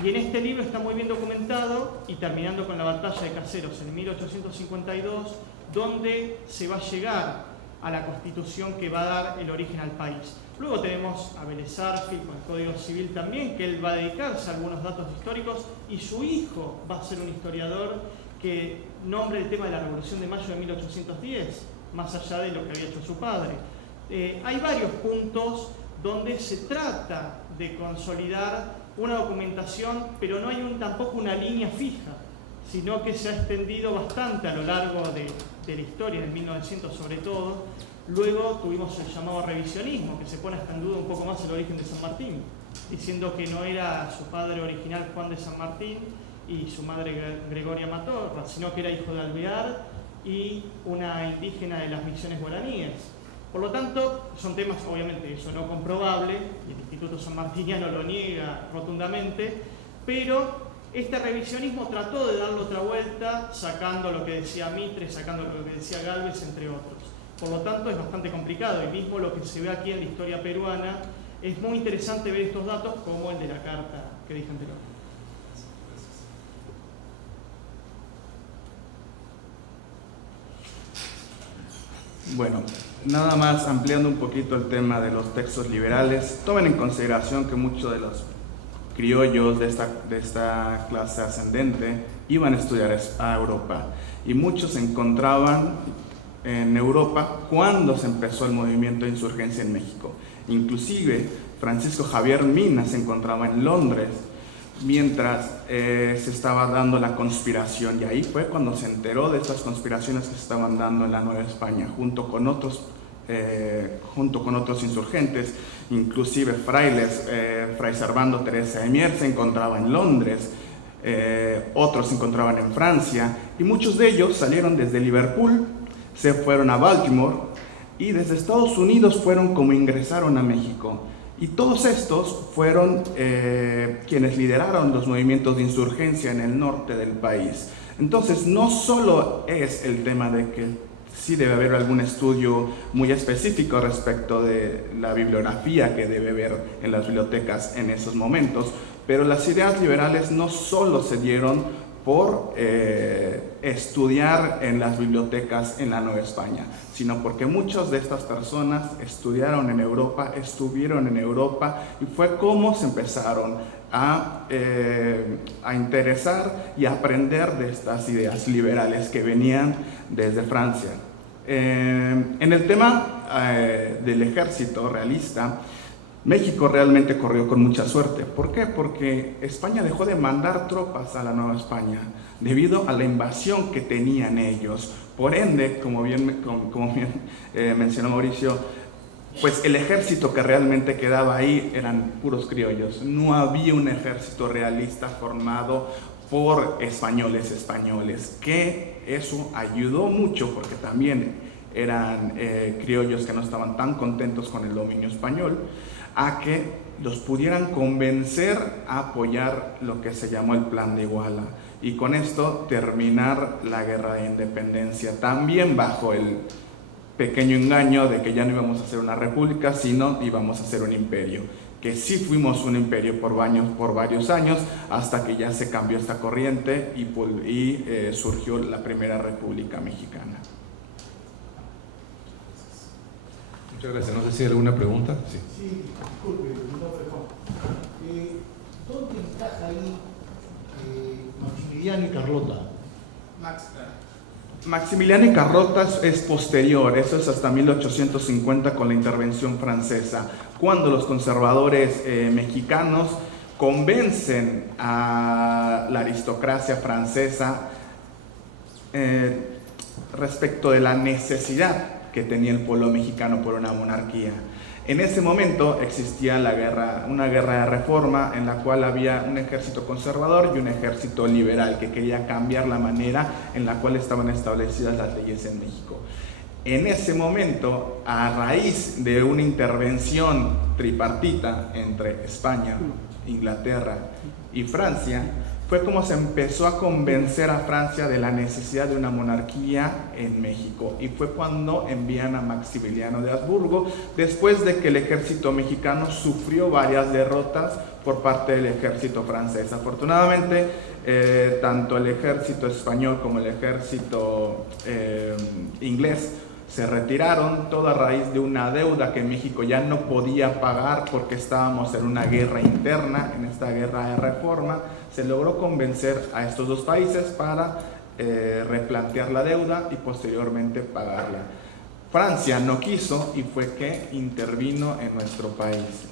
Y en este libro está muy bien documentado, y terminando con la batalla de Caseros en 1852, donde se va a llegar a la Constitución que va a dar el origen al país. Luego tenemos a Vélez Sarsfield con el Código Civil también, que él va a dedicarse a algunos datos históricos, y su hijo va a ser un historiador que nombra el tema de la Revolución de Mayo de 1810, más allá de lo que había hecho su padre. Hay varios puntos donde se trata de consolidar una documentación, pero no hay tampoco una línea fija, sino que se ha extendido bastante a lo largo de la historia, del 1900 sobre todo. Luego tuvimos el llamado revisionismo, que se pone hasta en duda un poco más el origen de San Martín, diciendo que no era su padre original Juan de San Martín y su madre Gregoria Matorra, sino que era hijo de Alvear y una indígena de las misiones guaraníes. Por lo tanto, son temas, obviamente, eso no comprobable, y el Instituto Sanmartiniano lo niega rotundamente, pero este revisionismo trató de darle otra vuelta, sacando lo que decía Mitre, sacando lo que decía Gálvez, entre otros. Por lo tanto, es bastante complicado, y mismo lo que se ve aquí en la historia peruana, es muy interesante ver estos datos como el de la carta que dije anteriormente. Bueno, nada más ampliando un poquito el tema de los textos liberales, tomen en consideración que muchos de los criollos de esta clase ascendente iban a estudiar a Europa, y muchos se encontraban en Europa cuando se empezó el movimiento de insurgencia en México. Inclusive Francisco Javier Mina se encontraba en Londres mientras se estaba dando la conspiración, y ahí fue cuando se enteró de estas conspiraciones que se estaban dando en la Nueva España junto con otros insurgentes. Inclusive frailes, Fray Servando Teresa de Mier se encontraba en Londres, otros se encontraban en Francia, y muchos de ellos salieron desde Liverpool, se fueron a Baltimore, y desde Estados Unidos fueron como ingresaron a México. Y todos estos fueron quienes lideraron los movimientos de insurgencia en el norte del país. Entonces, no solo es el tema de que sí debe haber algún estudio muy específico respecto de la bibliografía que debe haber en las bibliotecas en esos momentos, pero las ideas liberales no solo se dieron por estudiar en las bibliotecas en la Nueva España, sino porque muchas de estas personas estudiaron en Europa, estuvieron en Europa, y fue como se empezaron a interesar y a aprender de estas ideas liberales que venían desde Francia. En el tema del ejército realista, México realmente corrió con mucha suerte. ¿Por qué? Porque España dejó de mandar tropas a la Nueva España debido a la invasión que tenían ellos. Por ende, como bien mencionó Mauricio, pues el ejército que realmente quedaba ahí eran puros criollos. No había un ejército realista formado por españoles, que eso ayudó mucho porque también eran criollos que no estaban tan contentos con el dominio español, a que los pudieran convencer a apoyar lo que se llamó el Plan de Iguala, y con esto terminar la guerra de independencia, también bajo el pequeño engaño de que ya no íbamos a ser una república, sino íbamos a ser un imperio, que sí fuimos un imperio por varios años, hasta que ya se cambió esta corriente y surgió la primera República Mexicana. Muchas gracias. No sé si hay alguna pregunta. Sí, Disculpe, mi nombre es Juan. ¿Dónde encaja ahí Maximiliano y Carlota? Maximiliano y Carlota es posterior, eso es hasta 1850 con la intervención francesa, cuando los conservadores mexicanos convencen a la aristocracia francesa respecto de la necesidad que tenía el pueblo mexicano por una monarquía. En ese momento existía una guerra de reforma en la cual había un ejército conservador y un ejército liberal que quería cambiar la manera en la cual estaban establecidas las leyes en México. En ese momento, a raíz de una intervención tripartita entre España, Inglaterra y Francia, fue como se empezó a convencer a Francia de la necesidad de una monarquía en México. Y fue cuando envían a Maximiliano de Habsburgo, después de que el ejército mexicano sufrió varias derrotas por parte del ejército francés. Afortunadamente, tanto el ejército español como el ejército inglés se retiraron, todo a raíz de una deuda que México ya no podía pagar porque estábamos en una guerra interna, en esta guerra de reforma. Se logró convencer a estos dos países para replantear la deuda y posteriormente pagarla. Francia no quiso y fue que intervino en nuestro país,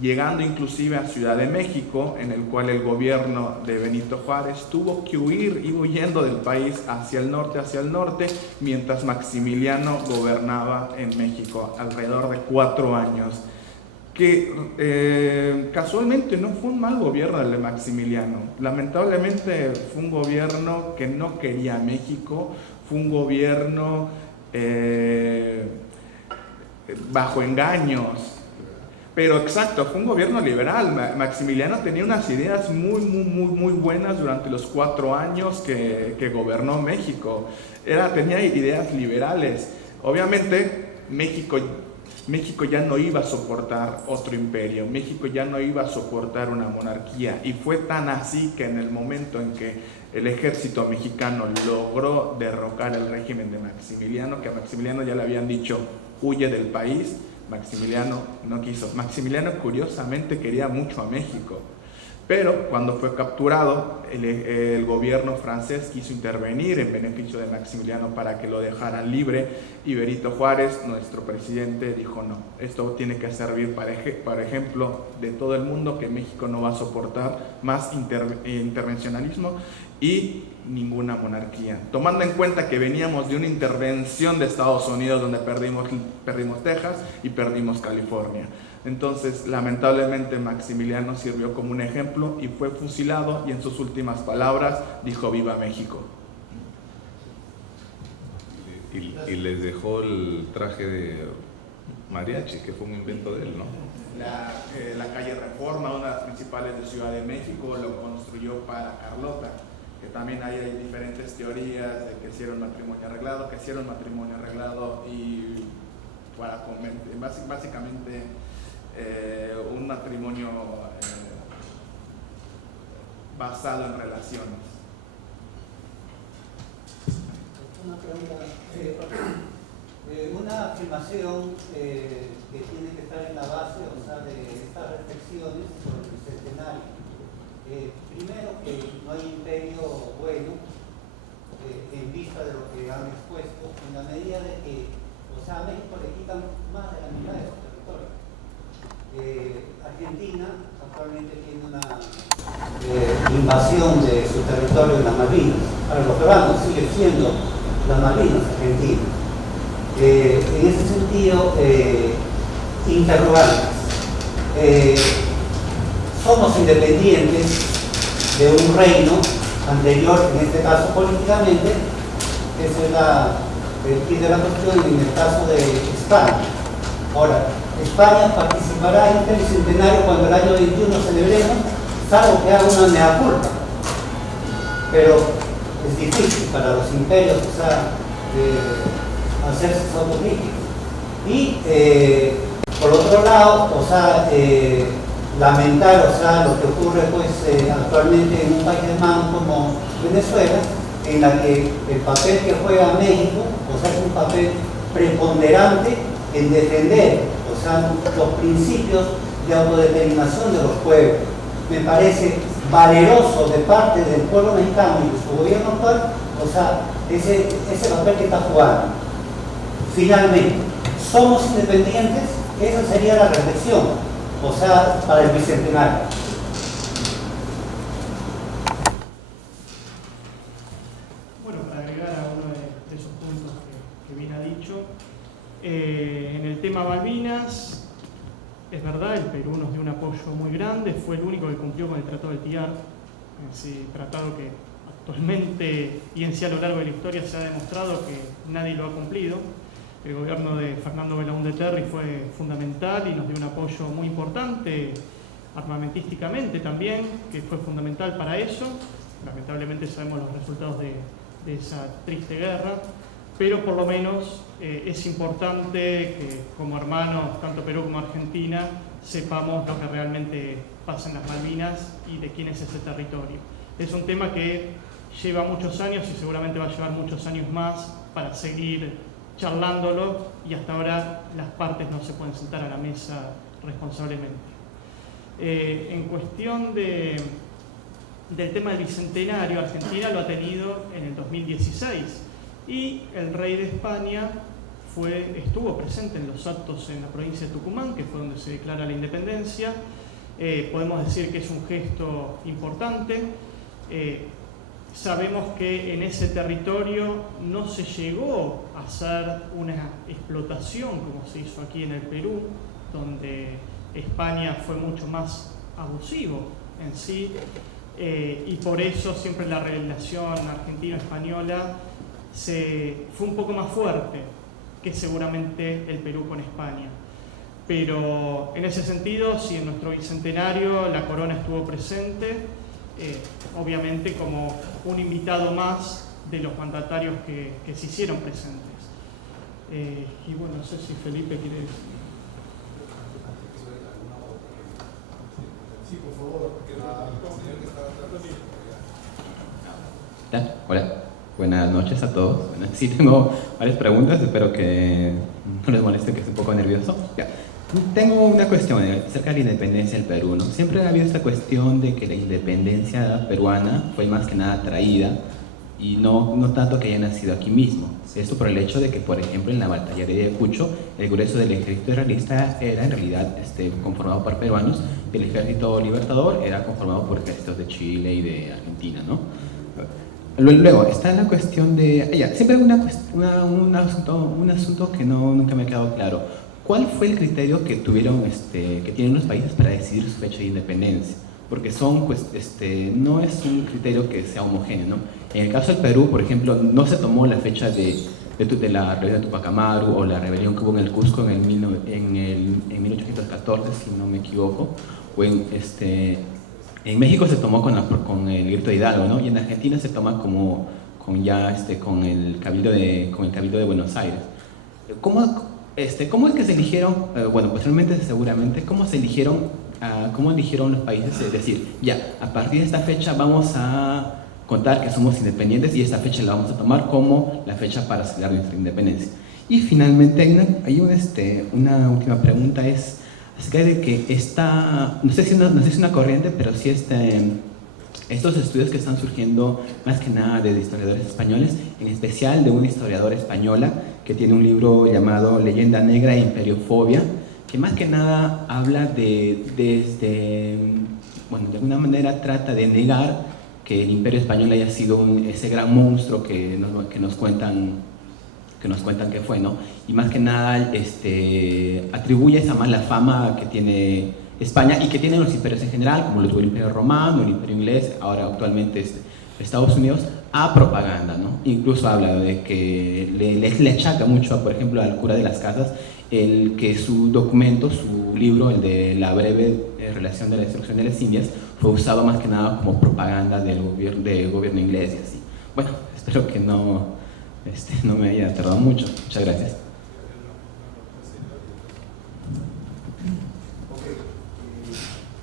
llegando inclusive a Ciudad de México, en el cual el gobierno de Benito Juárez tuvo que huir y huyendo del país hacia el norte, mientras Maximiliano gobernaba en México alrededor de 4 años. Que casualmente no fue un mal gobierno el de Maximiliano. Lamentablemente fue un gobierno que no quería a México, fue un gobierno bajo engaños. Pero exacto, fue un gobierno liberal. Maximiliano tenía unas ideas muy buenas durante los 4 años que gobernó México. Tenía ideas liberales. Obviamente México ya no iba a soportar otro imperio, México ya no iba a soportar una monarquía, y fue tan así que en el momento en que el ejército mexicano logró derrocar el régimen de Maximiliano, que a Maximiliano ya le habían dicho huye del país, Maximiliano no quiso. Maximiliano curiosamente quería mucho a México, pero cuando fue capturado, el gobierno francés quiso intervenir en beneficio de Maximiliano para que lo dejaran libre, y Benito Juárez, nuestro presidente, dijo no, esto tiene que servir para ejemplo de todo el mundo, que México no va a soportar más intervencionalismo y ninguna monarquía, tomando en cuenta que veníamos de una intervención de Estados Unidos donde perdimos Texas y perdimos California. Entonces, lamentablemente, Maximiliano sirvió como un ejemplo y fue fusilado, y en sus últimas palabras dijo viva México. Y les dejó el traje de mariachi, que fue un invento de él, ¿no? La calle Reforma, una de las principales de Ciudad de México, lo construyó para Carlota, que también hay diferentes teorías de que hicieron matrimonio arreglado y para básicamente un matrimonio basado en relaciones. Una pregunta. Una afirmación que tiene que estar en la base, o sea, de estas reflexiones sobre el centenario. Primero, que no hay imperio bueno en vista de lo que han expuesto, en la medida de que, o sea, a México le quitan más de la mitad de su territorio. Argentina actualmente tiene una invasión de su territorio en las Malvinas. Para los peruanos sigue siendo las Malvinas argentinas. En ese sentido, interrogantes. Somos independientes de un reino anterior, en este caso políticamente, esa es el fin de la cuestión en el caso de España. Ahora, España participará en este bicentenario cuando el año 21 celebremos, salvo que haga una mea culpa. Pero es difícil para los imperios, o sea, hacerse autocríticos. Y por otro lado, o sea, lamentar, o sea, lo que ocurre pues actualmente en un país hermano como Venezuela, en la que el papel que juega México, o sea, es un papel preponderante en defender, o sea, los principios de autodeterminación de los pueblos. Me parece valeroso de parte del pueblo mexicano y de su gobierno actual, o sea, ese papel que está jugando. Finalmente, ¿somos independientes? Esa sería la reflexión, o sea, para el bicentenario. Bueno, para agregar En el tema Malvinas, es verdad, el Perú nos dio un apoyo muy grande, fue el único que cumplió con el Tratado del TIAR, ese tratado que actualmente y en sí a lo largo de la historia se ha demostrado que nadie lo ha cumplido. El gobierno de Fernando Belaúnde Terry fue fundamental y nos dio un apoyo muy importante, armamentísticamente también, que fue fundamental para eso. Lamentablemente sabemos los resultados de esa triste guerra, pero por lo menos es importante que como hermanos, tanto Perú como Argentina, sepamos lo que realmente pasa en las Malvinas y de quién es ese territorio. Es un tema que lleva muchos años y seguramente va a llevar muchos años más para seguir charlándolo, y hasta ahora las partes no se pueden sentar a la mesa responsablemente. En cuestión del tema del Bicentenario, Argentina lo ha tenido en el 2016 y el rey de España estuvo presente en los actos en la provincia de Tucumán, que fue donde se declara la independencia. Podemos decir que es un gesto importante. Sabemos que en ese territorio no se llegó a hacer una explotación como se hizo aquí en el Perú, donde España fue mucho más abusivo en sí, y por eso siempre la relación argentino-española fue un poco más fuerte que seguramente el Perú con España. Pero en ese sentido, sí, en nuestro bicentenario la corona estuvo presente, obviamente como un invitado más de los mandatarios que se hicieron presentes. Y bueno, no sé si Felipe quiere decir. Sí, por favor, Hola, buenas noches a todos. Bueno, sí tengo varias preguntas, espero que no les moleste que esté un poco nervioso. Ya. Tengo una cuestión acerca de la independencia del Perú, ¿no? Siempre ha habido esta cuestión de que la independencia peruana fue más que nada traída y no tanto que haya nacido aquí mismo. Esto por el hecho de que, por ejemplo, en la batalla de Ayacucho, el grueso del ejército realista era en realidad conformado por peruanos, y el ejército libertador era conformado por ejércitos de Chile y de Argentina, ¿no? Luego está la cuestión de... siempre hay un asunto que nunca me ha quedado claro. ¿Cuál fue el criterio que que tienen los países para decidir su fecha de independencia? Porque no es un criterio que sea homogéneo, ¿no? En el caso del Perú, por ejemplo, no se tomó la fecha de la rebelión de Tupac Amaru o la rebelión que hubo en el Cusco en 1814, si no me equivoco, o en México se tomó con el grito de Hidalgo, ¿no? Y en Argentina se toma con el Cabildo de Buenos Aires. ¿Cómo es que se eligieron? Bueno, posteriormente seguramente, ¿cómo eligieron los países? Es decir, ya, a partir de esta fecha vamos a contar que somos independientes y esta fecha la vamos a tomar como la fecha para celebrar nuestra independencia. Y finalmente hay una última pregunta, es acerca de que no sé si es una corriente, pero sí estos estudios que están surgiendo más que nada de historiadores españoles, en especial de una historiadora española que tiene un libro llamado Leyenda Negra e Imperiofobia, que más que nada habla de alguna manera trata de negar que el Imperio Español haya sido ese gran monstruo que nos cuentan que fue, ¿no? Y más que nada atribuye esa mala fama que tiene España y que tienen los imperios en general, como lo tuvo el Imperio Romano, el Imperio Inglés, ahora actualmente Estados Unidos, a propaganda, ¿no? Incluso habla de que le achaca mucho, por ejemplo, al cura de las casas, el que su documento, su libro, el de la breve relación de la destrucción de las Indias, fue usado más que nada como propaganda del gobierno inglés y así. Bueno, espero que no me haya tardado mucho. Muchas gracias.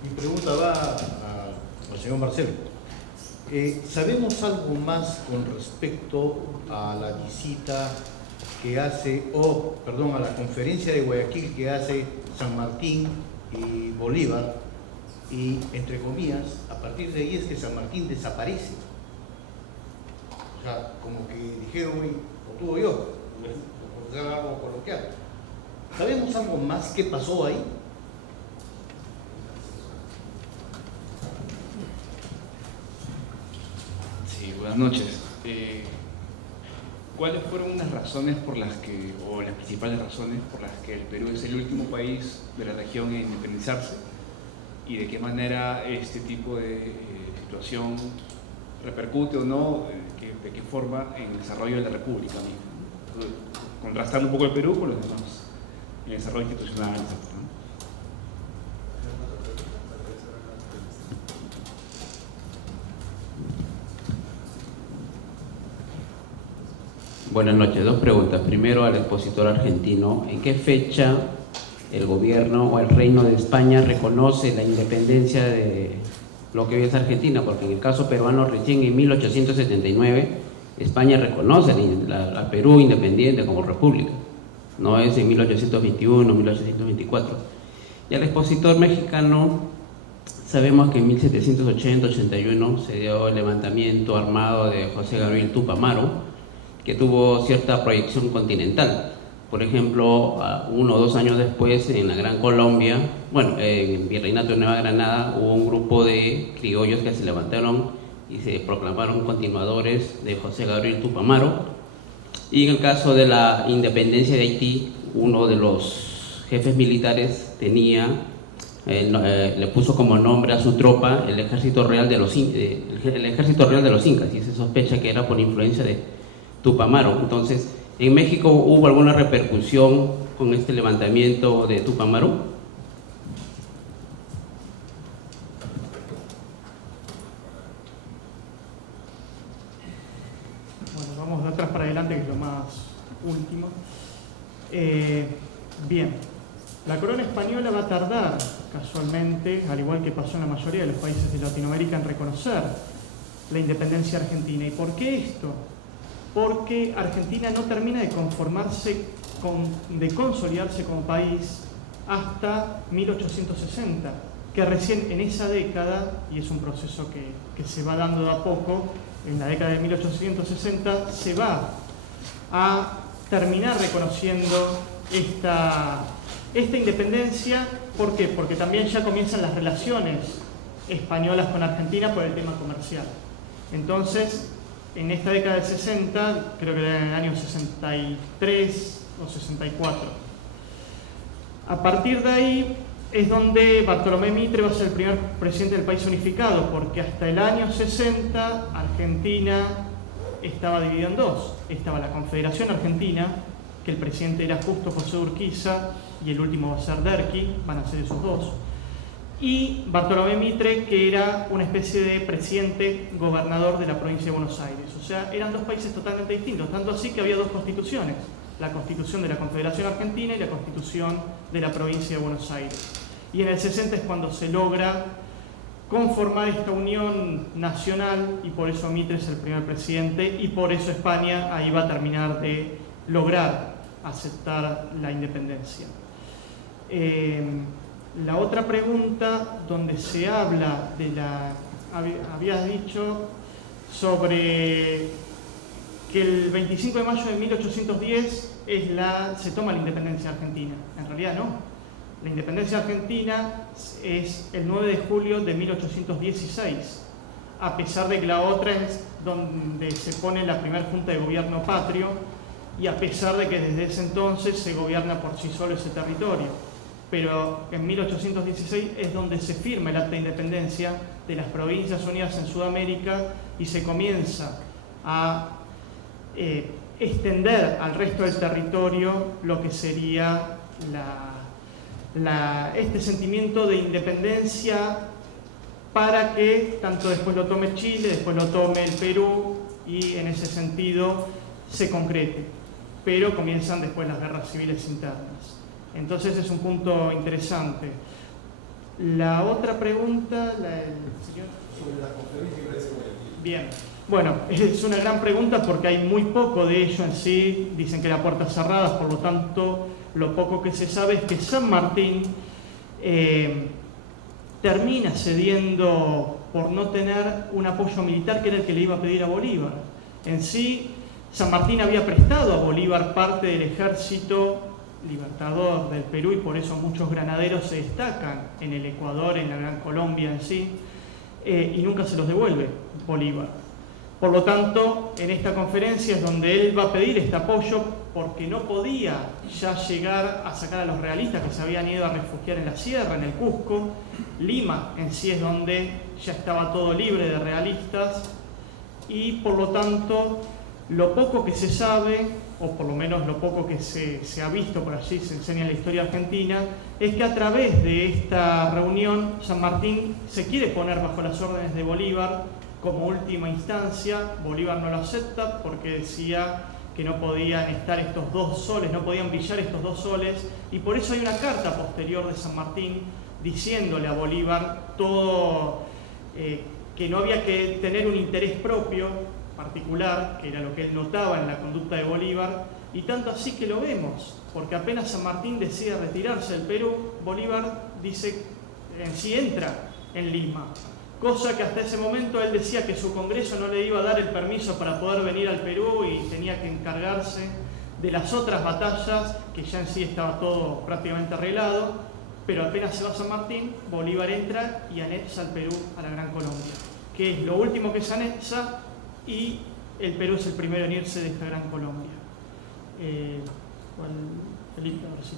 Mi pregunta va al señor Marcelo. ¿Sabemos algo más con respecto a la visita que hace, a la conferencia de Guayaquil que hace San Martín y Bolívar? Y, entre comillas, a partir de ahí es que San Martín desaparece. O sea, como que dijeron, o tú o yo, por usar algo coloquial. ¿Sabemos algo más qué pasó ahí? Sí, buenas noches. ¿cuáles fueron las razones por las que, o las principales razones por las que el Perú es el último país de la región en independizarse? ¿Y de qué manera este tipo de situación repercute o no, de qué forma en el desarrollo de la República misma? Contrastando un poco el Perú con los demás, en el desarrollo institucional, etc., ¿no? Buenas noches. Dos preguntas. Primero, al expositor argentino. ¿En qué fecha el gobierno o el Reino de España reconoce la independencia de lo que hoy es Argentina? Porque en el caso peruano, recién en 1879, España reconoce a Perú independiente como república. No es en 1821, 1824. Y al expositor mexicano, sabemos que en 1780-81 se dio el levantamiento armado de José Gabriel Tupamaro, que tuvo cierta proyección continental. Por ejemplo, 1 o 2 años después, en la Gran Colombia, bueno, en el Virreinato de Nueva Granada, hubo un grupo de criollos que se levantaron y se proclamaron continuadores de José Gabriel Tupamaro. Y en el caso de la independencia de Haití, uno de los jefes militares tenía, le puso como nombre a su tropa el Ejército Real de los Incas, y se sospecha que era por influencia de Tupamaro. Entonces, ¿en México hubo alguna repercusión con este levantamiento de Tupamaro? Bueno, vamos de atrás para adelante, que es lo más último. Bien, la corona española va a tardar, casualmente, al igual que pasó en la mayoría de los países de Latinoamérica, en reconocer la independencia argentina. ¿Y por qué esto? Porque Argentina no termina de conformarse, de consolidarse como país hasta 1860, que recién en esa década, y es un proceso que se va dando de a poco, en la década de 1860 se va a terminar reconociendo esta independencia. ¿Por qué? Porque también ya comienzan las relaciones españolas con Argentina por el tema comercial. Entonces, en esta década del 60, creo que era en el año 63 o 64. A partir de ahí es donde Bartolomé Mitre va a ser el primer presidente del país unificado, porque hasta el año 60 Argentina estaba dividida en dos. Estaba la Confederación Argentina, que el presidente era Justo José Urquiza y el último va a ser Derqui, van a ser esos dos. Y Bartolomé Mitre, que era una especie de presidente gobernador de la provincia de Buenos Aires. O sea, eran dos países totalmente distintos, tanto así que había dos constituciones, la Constitución de la Confederación Argentina y la Constitución de la provincia de Buenos Aires. Y en el 60 es cuando se logra conformar esta unión nacional, y por eso Mitre es el primer presidente, y por eso España ahí va a terminar de lograr aceptar la independencia. La otra pregunta, donde se habla de habías dicho sobre que el 25 de mayo de 1810 se toma la independencia argentina. En realidad no. La independencia argentina es el 9 de julio de 1816, a pesar de que la otra es donde se pone la primera junta de gobierno patrio, y a pesar de que desde ese entonces se gobierna por sí solo ese territorio. Pero en 1816 es donde se firma el Acta de Independencia de las Provincias Unidas en Sudamérica y se comienza a extender al resto del territorio lo que sería este sentimiento de independencia, para que tanto después lo tome Chile, después lo tome el Perú, y en ese sentido se concrete. Pero comienzan después las guerras civiles internas. Entonces es un punto interesante. La otra pregunta, sobre la conferencia. Bien, bueno, es una gran pregunta porque hay muy poco de ello en sí. Dicen que era puertas cerradas, por lo tanto, lo poco que se sabe es que San Martín termina cediendo por no tener un apoyo militar que era el que le iba a pedir a Bolívar. En sí, San Martín había prestado a Bolívar parte del ejército libertador del Perú, y por eso muchos granaderos se destacan en el Ecuador, en la Gran Colombia en sí, y nunca se los devuelve Bolívar. Por lo tanto, en esta conferencia es donde él va a pedir este apoyo porque no podía ya llegar a sacar a los realistas que se habían ido a refugiar en la sierra, en el Cusco. Lima en sí es donde ya estaba todo libre de realistas y por lo tanto lo poco que se sabe, o por lo menos lo poco que se ha visto por allí, se enseña en la historia argentina, es que a través de esta reunión San Martín se quiere poner bajo las órdenes de Bolívar como última instancia. Bolívar no lo acepta porque decía que no podían estar estos dos soles, no podían brillar estos dos soles, y por eso hay una carta posterior de San Martín diciéndole a Bolívar todo, que no había que tener un interés propio particular, que era lo que él notaba en la conducta de Bolívar, y tanto así que lo vemos, porque apenas San Martín decide retirarse del Perú, Bolívar dice, en sí entra en Lima, cosa que hasta ese momento él decía que su Congreso no le iba a dar el permiso para poder venir al Perú y tenía que encargarse de las otras batallas, que ya en sí estaba todo prácticamente arreglado, pero apenas se va San Martín, Bolívar entra y anexa al Perú a la Gran Colombia, que es lo último que se anexa, y el Perú es el primero en irse de esta Gran Colombia. Felipe, ahora sí.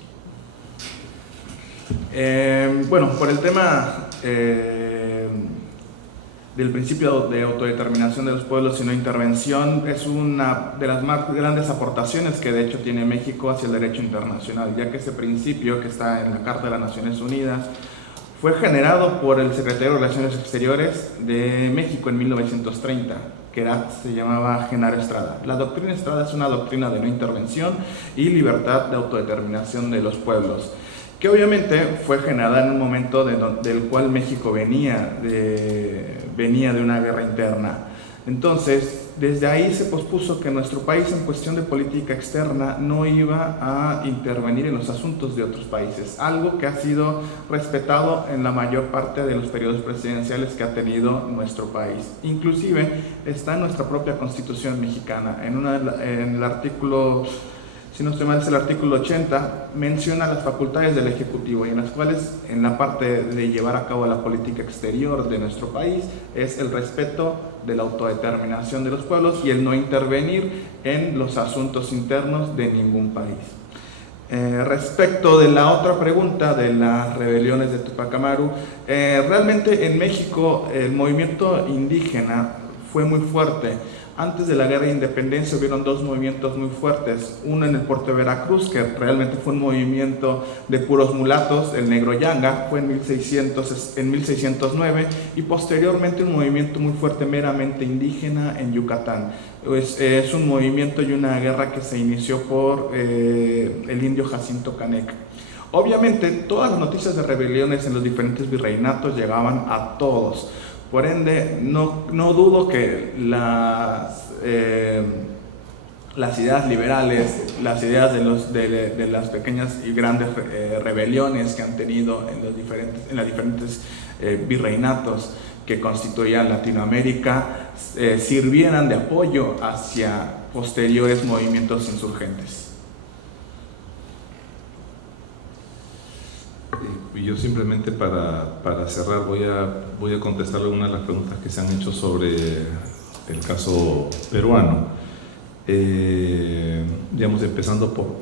Bueno, por el tema del principio de autodeterminación de los pueblos y no intervención, es una de las más grandes aportaciones que de hecho tiene México hacia el derecho internacional, ya que ese principio que está en la Carta de las Naciones Unidas fue generado por el secretario de Relaciones Exteriores de México en 1930, que se llamaba Genaro Estrada. La doctrina Estrada es una doctrina de no intervención y libertad de autodeterminación de los pueblos, que obviamente fue generada en un momento del cual México venía de una guerra interna. Entonces, desde ahí se pospuso que nuestro país en cuestión de política externa no iba a intervenir en los asuntos de otros países, algo que ha sido respetado en la mayor parte de los periodos presidenciales que ha tenido nuestro país. Inclusive está en nuestra propia Constitución mexicana, en el artículo, si no estoy mal, es el artículo 80, menciona las facultades del Ejecutivo, y en las cuales, en la parte de llevar a cabo la política exterior de nuestro país, es el respeto de la autodeterminación de los pueblos y el no intervenir en los asuntos internos de ningún país. Respecto de la otra pregunta de las rebeliones de Tupac Amaru, realmente en México el movimiento indígena fue muy fuerte. Antes de la Guerra de Independencia hubieron dos movimientos muy fuertes, uno en el puerto de Veracruz, que realmente fue un movimiento de puros mulatos, el Negro Yanga, fue en 1609, y posteriormente un movimiento muy fuerte meramente indígena en Yucatán. Es un movimiento y una guerra que se inició por el indio Jacinto Canek. Obviamente todas las noticias de rebeliones en los diferentes virreinatos llegaban a todos. Por ende, no dudo que las ideas liberales, las ideas de las pequeñas y grandes rebeliones que han tenido en las diferentes virreinatos que constituían Latinoamérica, sirvieran de apoyo hacia posteriores movimientos insurgentes. Yo simplemente para cerrar voy a contestar algunas de las preguntas que se han hecho sobre el caso peruano. Digamos, empezando por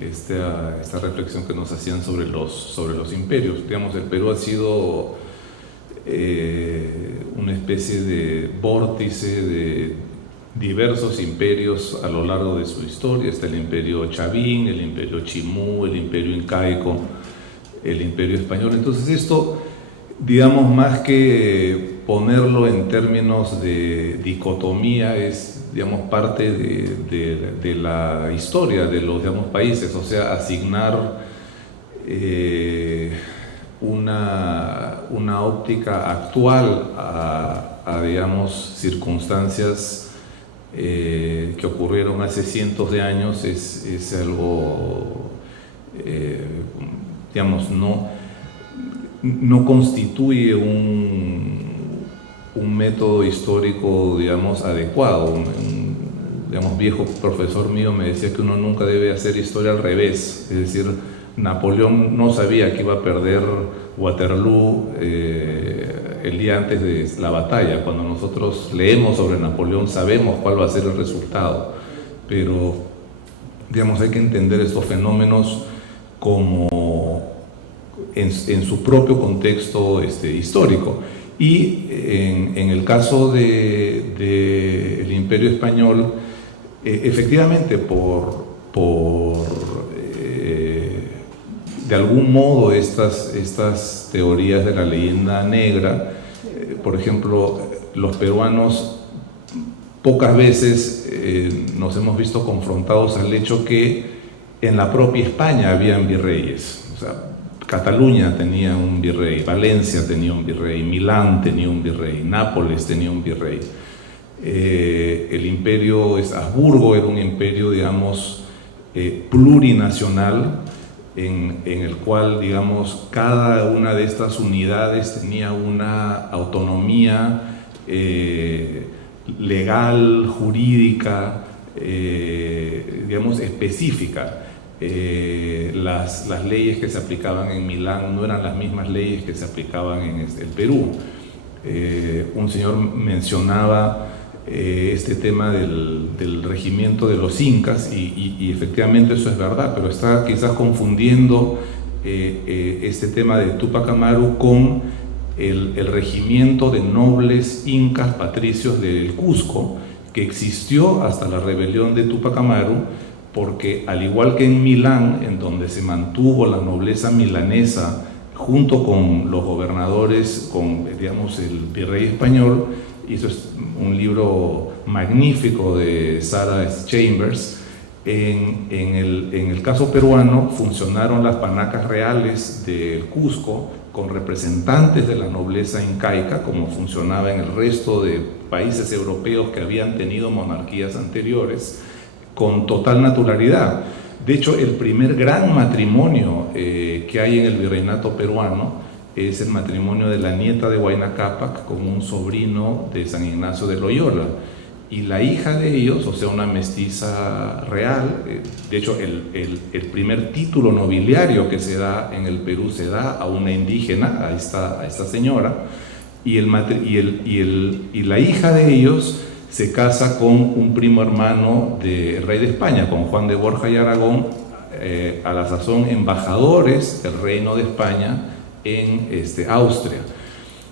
esta reflexión que nos hacían sobre los imperios. Digamos, el Perú ha sido una especie de vórtice de diversos imperios a lo largo de su historia. Está el imperio Chavín, el imperio Chimú, el imperio incaico, el imperio español. Entonces esto, digamos, más que ponerlo en términos de dicotomía, es, digamos, parte de la historia de los, digamos, países, o sea, asignar una óptica actual a digamos, circunstancias que ocurrieron hace cientos de años es algo digamos, no constituye un método histórico, digamos, adecuado. Un digamos, viejo profesor mío me decía que uno nunca debe hacer historia al revés, es decir, Napoleón no sabía que iba a perder Waterloo el día antes de la batalla. Cuando nosotros leemos sobre Napoleón sabemos cuál va a ser el resultado, pero digamos hay que entender estos fenómenos como en su propio contexto histórico. Y en el caso del Imperio Español, efectivamente de algún modo estas teorías de la leyenda negra, por ejemplo, los peruanos pocas veces nos hemos visto confrontados al hecho que en la propia España habían virreyes. O sea, Cataluña tenía un virrey, Valencia tenía un virrey, Milán tenía un virrey, Nápoles tenía un virrey. El imperio Habsburgo era un imperio, digamos, plurinacional, en el cual, digamos, cada una de estas unidades tenía una autonomía legal, jurídica, digamos, específica. Las leyes que se aplicaban en Milán no eran las mismas leyes que se aplicaban en el Perú. Un señor mencionaba este tema del regimiento de los incas y efectivamente eso es verdad, pero está quizás confundiendo este tema de Túpac Amaru con el regimiento de nobles incas patricios del Cusco, que existió hasta la rebelión de Túpac Amaru, porque al igual que en Milán, en donde se mantuvo la nobleza milanesa junto con los gobernadores, con, digamos, el virrey español, y eso es un libro magnífico de Sarah Chambers. En el caso peruano funcionaron las panacas reales del Cusco con representantes de la nobleza incaica, como funcionaba en el resto de países europeos que habían tenido monarquías anteriores, con total naturalidad. De hecho, el primer gran matrimonio que hay en el virreinato peruano es el matrimonio de la nieta de Huayna Cápac con un sobrino de San Ignacio de Loyola. Y la hija de ellos, o sea, una mestiza real, de hecho, el primer título nobiliario que se da en el Perú se da a una indígena, a esta señora, y la hija de ellos se casa con un primo hermano del rey de España, con Juan de Borja y Aragón, a la sazón embajadores del Reino de España en Austria.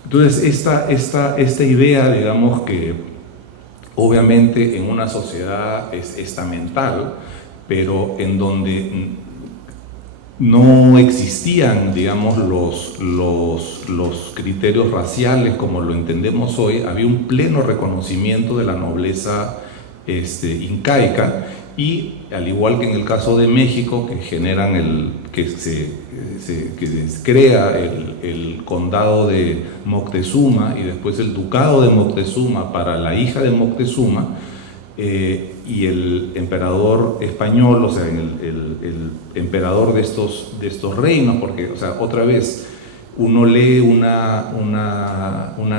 Entonces, esta idea, digamos, que obviamente en una sociedad estamental, pero en donde no existían, digamos, los criterios raciales como lo entendemos hoy, había un pleno reconocimiento de la nobleza incaica, y al igual que en el caso de México, que se crea el condado de Moctezuma y después el ducado de Moctezuma para la hija de Moctezuma, y el emperador español, o sea, el emperador de estos reinos, porque, o sea, otra vez uno lee una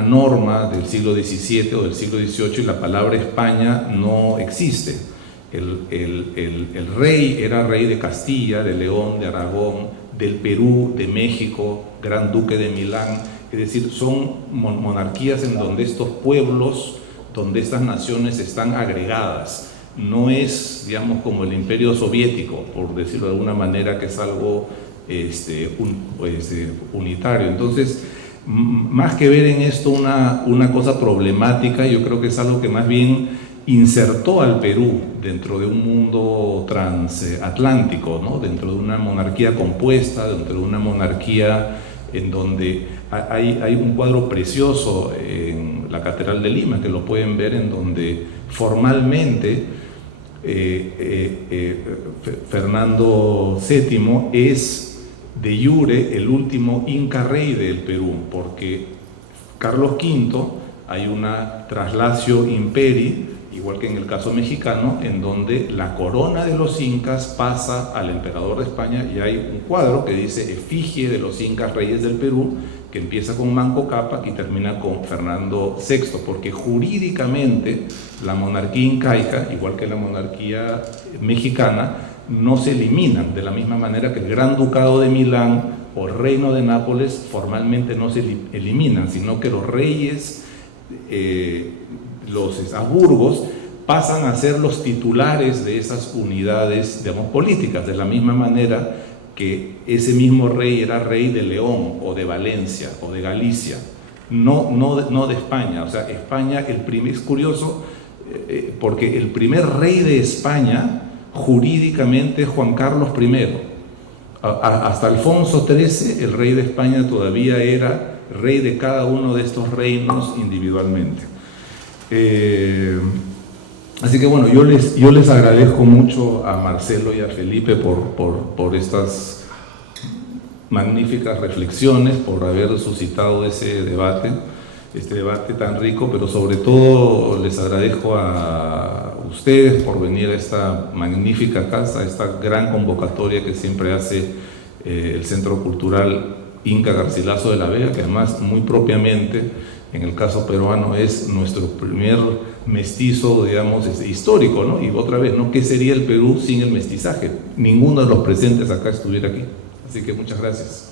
norma del siglo XVII o del siglo XVIII y la palabra España no existe. El rey era rey de Castilla, de León, de Aragón, del Perú, de México, gran duque de Milán. Es decir, son monarquías en donde estos pueblos, donde estas naciones están agregadas. No es, digamos, como el Imperio Soviético, por decirlo de alguna manera, que es algo unitario. Entonces, más que ver en esto una cosa problemática, yo creo que es algo que más bien insertó al Perú dentro de un mundo transatlántico, ¿no? Dentro de una monarquía compuesta, dentro de una monarquía en donde hay un cuadro precioso en la Catedral de Lima, que lo pueden ver, en donde formalmente Fernando VII es de jure el último inca rey del Perú, porque Carlos V hay una traslatio imperi, igual que en el caso mexicano, en donde la corona de los incas pasa al emperador de España, y hay un cuadro que dice efigie de los incas reyes del Perú, que empieza con Manco Cápac y termina con Fernando VI, porque jurídicamente la monarquía incaica, igual que la monarquía mexicana, no se eliminan, de la misma manera que el Gran Ducado de Milán o reino de Nápoles formalmente no se eliminan, sino que los reyes, los Habsburgos, pasan a ser los titulares de esas unidades, digamos, políticas, de la misma manera que ese mismo rey era rey de León o de Valencia o de Galicia, no de España. O sea, España, es curioso porque el primer rey de España jurídicamente es Juan Carlos I. Hasta Alfonso XIII, el rey de España todavía era rey de cada uno de estos reinos individualmente. Así que bueno, yo les agradezco mucho a Marcelo y a Felipe por estas magníficas reflexiones, por haber suscitado este debate tan rico, pero sobre todo les agradezco a ustedes por venir a esta magnífica casa, a esta gran convocatoria que siempre hace el Centro Cultural Inca Garcilaso de la Vega, que además muy propiamente, en el caso peruano, es nuestro primer mestizo, digamos, histórico, ¿no? Y otra vez, ¿no? ¿Qué sería el Perú sin el mestizaje? Ninguno de los presentes acá estuviera aquí. Así que muchas gracias.